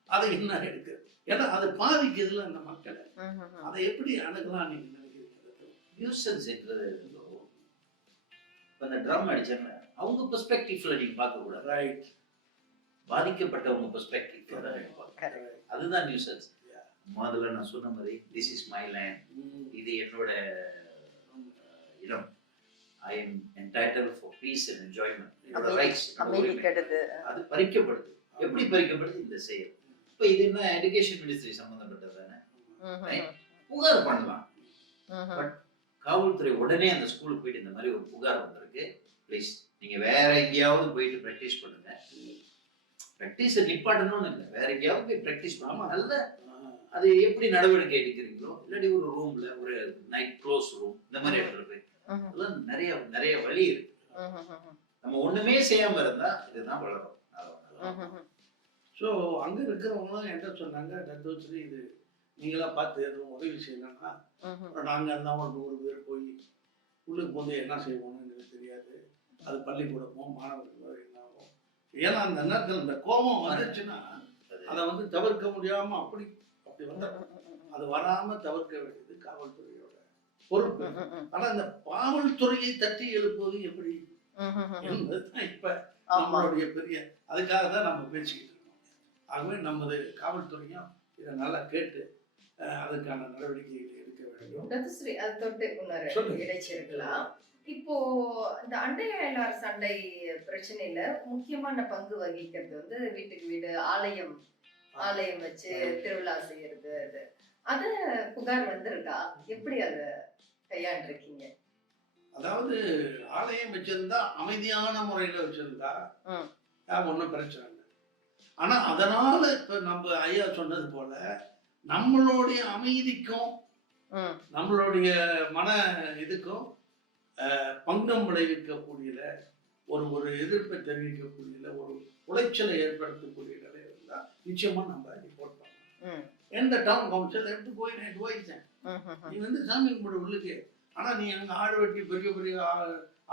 அதை என்ன இருக்கு? ஏன்னா அது பாதிக்குதுல அந்த மக்களை, அதை எப்படி அணுகலாம் நீங்க நினைக்கிறீங்க? நியூசன்ஸ் என்றது அந்த ட்ரம் அடிச்சாங்க, அவங்க பெர்ஸ்பெக்டிவ்ல நீங்க பார்க்க கூடாது. ரைட். பாதிக்கப்பட்டவங்க பெர்ஸ்பெக்டிவ்ல தான் நீங்க பார்க்கணும். அதுதான் நியூசன்ஸ். முதல்ல நான் சொன்ன மாதிரி திஸ் இஸ் மை லேண்ட், இது என்னோட இடம், I am entitled for peace and enjoyment. என்னோட ரைட்ஸ், அது பறிக்கப்படுது. எப்படி பறிக்கப்படுது? இந்த செயல். இப்போ இது என்ன எஜுகேஷன் மினிஸ்ட்ரி சம்பந்தப்பட்டது தானே, புகார் பண்ணலாம். பட் காவல்துறை உடனே அந்த ஸ்கூலுக்கு போயிட்டு இந்த மாதிரி ஒரு புகார் வந்திருக்கு, ப்ளீஸ் நீங்க வேற எங்கேயாவது போயிட்டு ப்ராக்டிஸ் பண்ணுங்க, ப்ராக்டிஸை நிப்பாட்டணும்னு இல்லை, வேற எங்கேயாவது போய் ப்ராக்டிஸ் பண்ணாம நல்ல அது எப்படி நடவடிக்கை எடுக்கிறீங்களோ, இல்லாட்டி ஒரு ரூம்ல ஒரு நைட் க்ளோஸ் ரூம் இந்த மாதிரி இடத்துல போய், அதெல்லாம் நிறைய நிறைய வழி இருக்கு. நம்ம ஒண்ணுமே செய்யாம இருந்தா இதுதான் வளரும். ஸோ அங்க இருக்கிறவங்களும் என்ன சொன்னாங்க, தத்தோஸ்ரீ இது நீங்களா பார்த்து எதுவும் உதவி செய்யலன்னா நாங்க எல்லாம் ஒரு 100 பேர் போய் உள்ளுக்கு போது என்ன செய்வோம்னு எனக்கு தெரியாது, அது பள்ளிக்கூடமோ மாணவர்களோ என்னாகும். ஏன்னா அந்த நேரத்தில் இந்த கோபம் வந்துச்சுன்னா அதை வந்து தவிர்க்க முடியாம அப்படி வந்த அது வராம தவிர்க்க வேண்டியது காவல்துறையோட பொறுப்பு. ஆனா இந்த காவல்துறையை தட்டி எழுப்புவது எப்படி என்பதுதான் இப்ப நம்மளுடைய பெரிய, அதுக்காக தான் நம்ம பேசிக்கிட்டு இருக்கோம். ஆகவே நமது காவல்துறையும் இதை நல்லா கேட்டு அதுக்கான நடவடிக்கைகள் எடுக்க வேண்டும். ரத்துஸ்ரீ அது தொட்டு இன்னொரு சொல்லுங்க. இடைச்சிருக்கலாம். இப்போ இந்த அண்டை அயலார் சண்டை பிரச்சனையில முக்கியமான பங்கு வகிக்கிறது வந்து வீட்டுக்கு வீடு ஆலயம் வச்சு திருவிழா செய்யறது அது. அத புகார் வந்திருக்கா? எப்படி அத கையாண்டிருக்கீங்க? அதாவது ஆலயம் வச்சிருந்தா அமைதியான முறையில வச்சிருந்தா ஒன்றும் பிரச்சனை இல்லை. ஆனா அதனால இப்ப நம்ம ஐயா சொன்னது போல நம்மளுடைய அமைதிக்கும் நம்மளுடைய மன இதுக்கும் பங்கம் விளைவிக்கக்கூடிய ஒரு எதிர்ப்பை தெரிவிக்கக்கூடிய ஒரு உளைச்சலை ஏற்படுத்தக்கூடிய நிலை இருந்தா நிச்சயமா நம்ம ரிப்போர்ட் பண்ணலாம். எந்த டவுன் கவுன்சில் எடுத்து போய் நான் போயிருந்தேன். நீ வந்து சாமி கும்பிட உள்ளுக்கு, ஆனா நீ அங்க ஆடு வெட்டி பெரிய பெரிய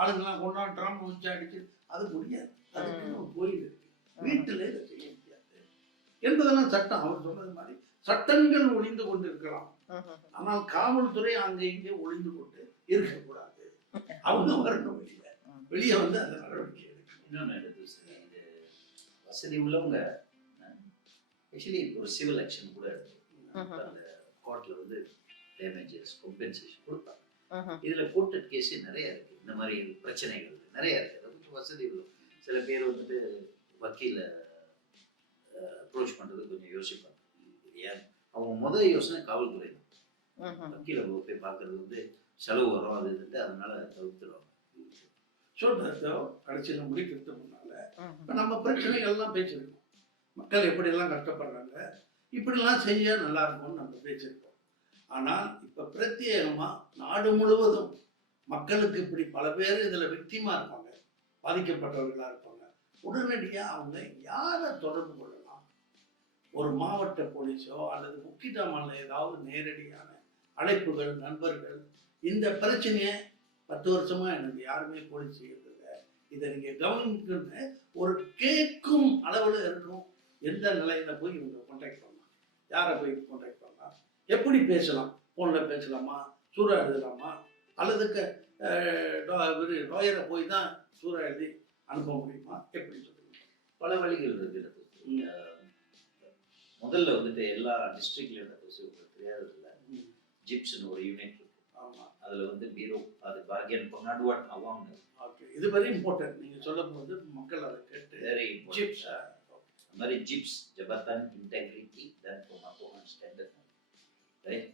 ஆளுங்கெல்லாம் கொண்டாந்து ட்ரம் வச்சு அடிச்சு அது முடியாது. அதுக்கு ஒரு கோயில் இருக்கு, வீட்டில் இதை செய்ய முடியாது என்பதெல்லாம் சட்டம். அவர் சொன்னது மாதிரி சட்டங்கள் ஒளிந்து கொண்டு இருக்கலாம், ஆனால் காவல்துறை அங்கே இங்கே ஒளிந்து கொண்டு இருக்கக்கூடாது. அவங்க வரணும் வெளியே வந்து அந்த நடவடிக்கை எடுக்கணும். இன்னொன்று எடுத்து இது வசதி உள்ளவங்க ஆக்சுவலி ஒரு சிவில் ஆக்ஷன் கூட எடுத்துருக்கோம். அந்த கோர்ட்ல வந்து டேமேஜஸ் கம்பென்சேஷன் கொடுப்பாங்க. இதுல கோர்ட்டட் கேஸ் நிறைய இருக்கு, இந்த மாதிரி பிரச்சனைகள் நிறைய இருக்கு. அது கொஞ்சம் வசதி உள்ள சில பேர் வந்துட்டு வக்கீல அப்ரோச் பண்றது கொஞ்சம் யோசிப்பாங்க. அவங்க முதல் யோசனை காவல்துறை தான். வக்கீல போய் பார்க்கறது வந்து செலவு வரும், அது அதனால தவிர்த்துருவாங்க. சொல்றதோ கடைசியில் முடிக்கிறது முன்னால இப்போ நம்ம பிரச்சனைகள்லாம் பேசியிருக்கோம். மக்கள் எப்படியெல்லாம் கஷ்டப்படுறாங்க, இப்படிலாம் செஞ்சா நல்லா இருக்கும்னு நம்ம பேசியிருக்கோம். ஆனால் இப்போ பிரத்யேகமாக நாடு முழுவதும் மக்களுக்கு இப்படி பல பேர் இதில் விக்டிமா இருப்பாங்க, பாதிக்கப்பட்டவர்களாக இருப்பாங்க. உடனடியாக அவங்க யாரை தொடர்பு கொள்ளலாம்? ஒரு மாவட்ட போலீஸோ அல்லது முக்கியமான ஏதாவது நேரடியான அழைப்புகள், நண்பர்கள், இந்த பிரச்சனையை 10 வருஷமா எனக்கு யாருமே போலீஸ் செய்யறதில்லை, இதை நீங்க கவனிக்கணும்னு ஒரு கேட்கும் அளவில் இருக்கும். எந்த நிலையில போய் இவங்க கான்டாக்ட் பண்ணலாம், யாரை போய் கான்டாக்ட் பண்ணலாம், எப்படி பேசலாம், போன்ல பேசலாமா, சூறா எழுதலாமா, அல்லது லாயரை போய் தான் சூறா எழுதி அனுப்ப முடியுமா, எப்படி சொல்லுங்க? பல வழிகள் இருக்கிறது. முதல்ல வந்துட்டு எல்லா டிஸ்ட்ரிக்ட்லயும் தெரியாது இல்லை, ஜிப்ஸ்னு ஒரு யூனிட் இருக்கு. அதுல வந்து பீரோ அது பார்கென் பண்ணாடுவான் அவாம்னு. ஓகே, இது வெரி இம்பார்ட்டன்ட். நீங்க சொல்லும்போது மக்கள் அதை கேட்டு வெரி ஜிப்ஸ் அந்த மாதிரி ஜிப்ஸ் ஜபத்தான் integrity that for upon standard right.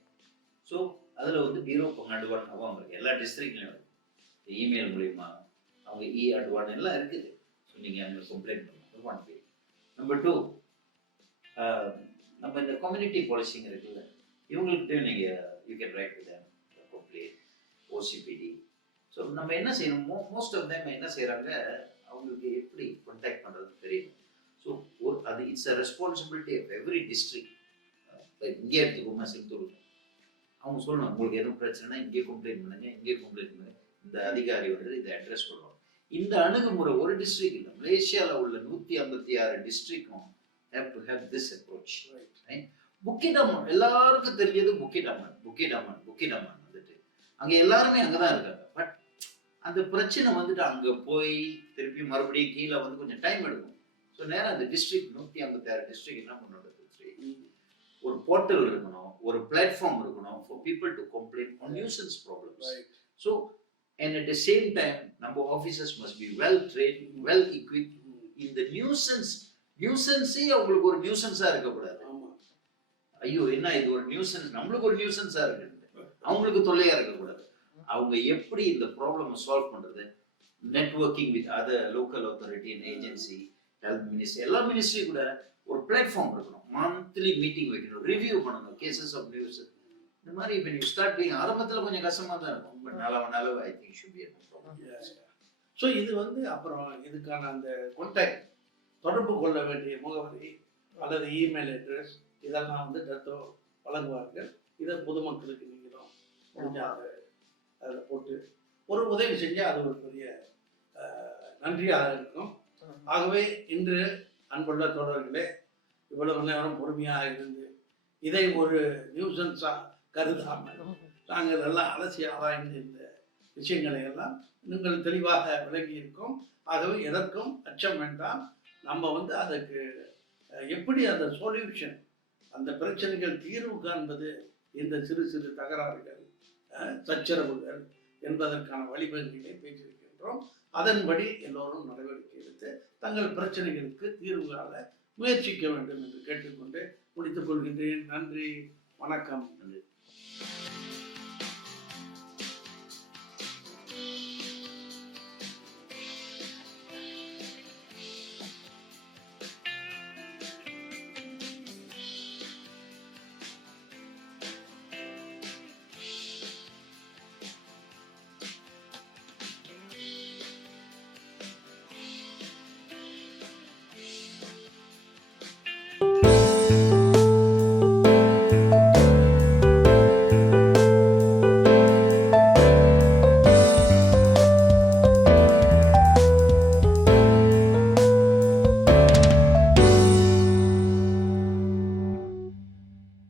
So அதுல வந்து பீரோ பண்ணாடுவான் அவாம் இருக்கு எல்லா டிஸ்ட்ரிக்ட்லயும் இருக்கு. இமெயில் மூலியமா அவங்க அட்வான் எல்லாம் இருக்குது. ஸோ நீங்க அங்கே கம்ப்ளைண்ட் பண்ணலாம். 1 பே. நம்பர் 2 நம்ம இந்த கம்யூனிட்டி பாலிசிங் இருக்குல்ல, இவங்களுக்கு நீங்க you can write to them complaint OCPD. So நம்ம என்ன செய்யணும், மோஸ்ட் ஆஃப் தேம் என்ன செய்கிறாங்க, அவங்களுக்கு எப்படி கான்டாக்ட் பண்ணுறது தெரியும். ஸோ அது it's a responsibility of every district. இங்கே எடுத்துக்கோங்க சித்தூர், அவங்க சொல்லணும் உங்களுக்கு எதுவும் பிரச்சனைனா இங்கே கம்ப்ளைண்ட் பண்ணுங்க, இங்கே கம்ப்ளைண்ட் பண்ணுங்க, இந்த அதிகாரி வந்து இதை அட்ரஸ் பண்ணுவாங்க. இந்த அணுகுமுறை ஒரு டிஸ்ட்ரிக்ட் இல்லை, மலேசியாவில் உள்ள 156 டிஸ்ட்ரிக்டும் have to have this approach. Right? புக்கிடாமன் எல்லாருக்கும் தெரிஞ்சது புக்கிடாமன் வந்துட்டு அங்க எல்லாருமே அங்கதான் இருக்காங்க. பட் அந்த பிரச்சனை வந்துட்டு அங்க போய் திருப்பி மறுபடியும் கீழே வந்து கொஞ்சம் டைம் எடுக்கும். ஸோ நேரம் அந்த டிஸ்ட்ரிக்ட் 156 டிஸ்ட்ரிக்ட் என்ன பண்ணணும், ஒரு போர்ட்டல் இருக்கணும், ஒரு பிளாட்ஃபார்ம் இருக்கணும் for people to complain on nuisance problems. So and at the same time நம்ம officers must be well trained, well equipped in the நியூசன்ஸே அவங்களுக்கு ஒரு நியூசன்ஸா இருக்கக்கூடாது. ஐயோ என்ன இது ஒரு நியூசன்ஸ், நம்மளுக்கு ஒரு நியூசன்ஸா இருக்கு, அவங்களுக்கு தொல்லையா இருக்கக்கூடாது. அவங்க எப்படி இந்த ப்ராப்ளம் சால்வ் பண்றது, networking with other local authority and agency, health ministry, எல்லா மினிஸ்ட்ரி கூட ஒரு பிளாட்ஃபார்ம் இருக்கணும். மந்த்லி மீட்டிங் வைக்கணும், ரிவ்யூ பண்ணணும் கேசஸ் ஆஃப் நியூஸ். இந்த மாதிரி இப்போ நீ ஸ்டார்ட் பண்ணி ஆரம்பத்தில் கொஞ்சம் கஷ்டமாக தான் இருக்கும், பட் நாள I think should be a problem. So இது வந்து அப்புறம் இதுக்கான அந்த கான்டாக்ட் தொடர்பு கொள்ள வேண்டிய முகவரி அல்லது இமெயில் அட்ரஸ் இதெல்லாம் வந்து டத்தோ வழங்குவார்கள். இதை பொதுமக்களுக்கு நீங்களும் முடிஞ்சாங்க அதில் போட்டு ஒரு உதவி செஞ்சால் அது ஒரு பெரிய நன்றியாக இருக்கும். ஆகவே இன்று அன்புள்ள தோழர்களே, இவ்வளவு நேரம் பொறுமையாக இருந்து இதை ஒரு நியூசன்ஸாக கருதாமல் நாங்கள் எல்லாம் அலசி ஆராய்ந்து இந்த விஷயங்களை எல்லாம் நீங்கள் தெளிவாக விளங்கி இருக்கோம். ஆகவே எதற்கும் அச்சம் வேண்டாம். நம்ம வந்து அதுக்கு எப்படி அந்த சொல்யூஷன், அந்த பிரச்சனைகள் தீர்வு காண்பது இந்த சிறு சிறு தகராறுகள், சச்சரவுகள் என்பதற்கான வழிவகைகளை பேசியிருக்கின்றோம். அதன்படி எல்லோரும் நடவடிக்கை எடுத்து தங்கள் பிரச்சனைகளுக்கு தீர்வு காண முயற்சிக்க வேண்டும் என்று கேட்டுக்கொண்டு முடித்துக் கொள்கின்றேன். நன்றி, வணக்கம். நன்றி.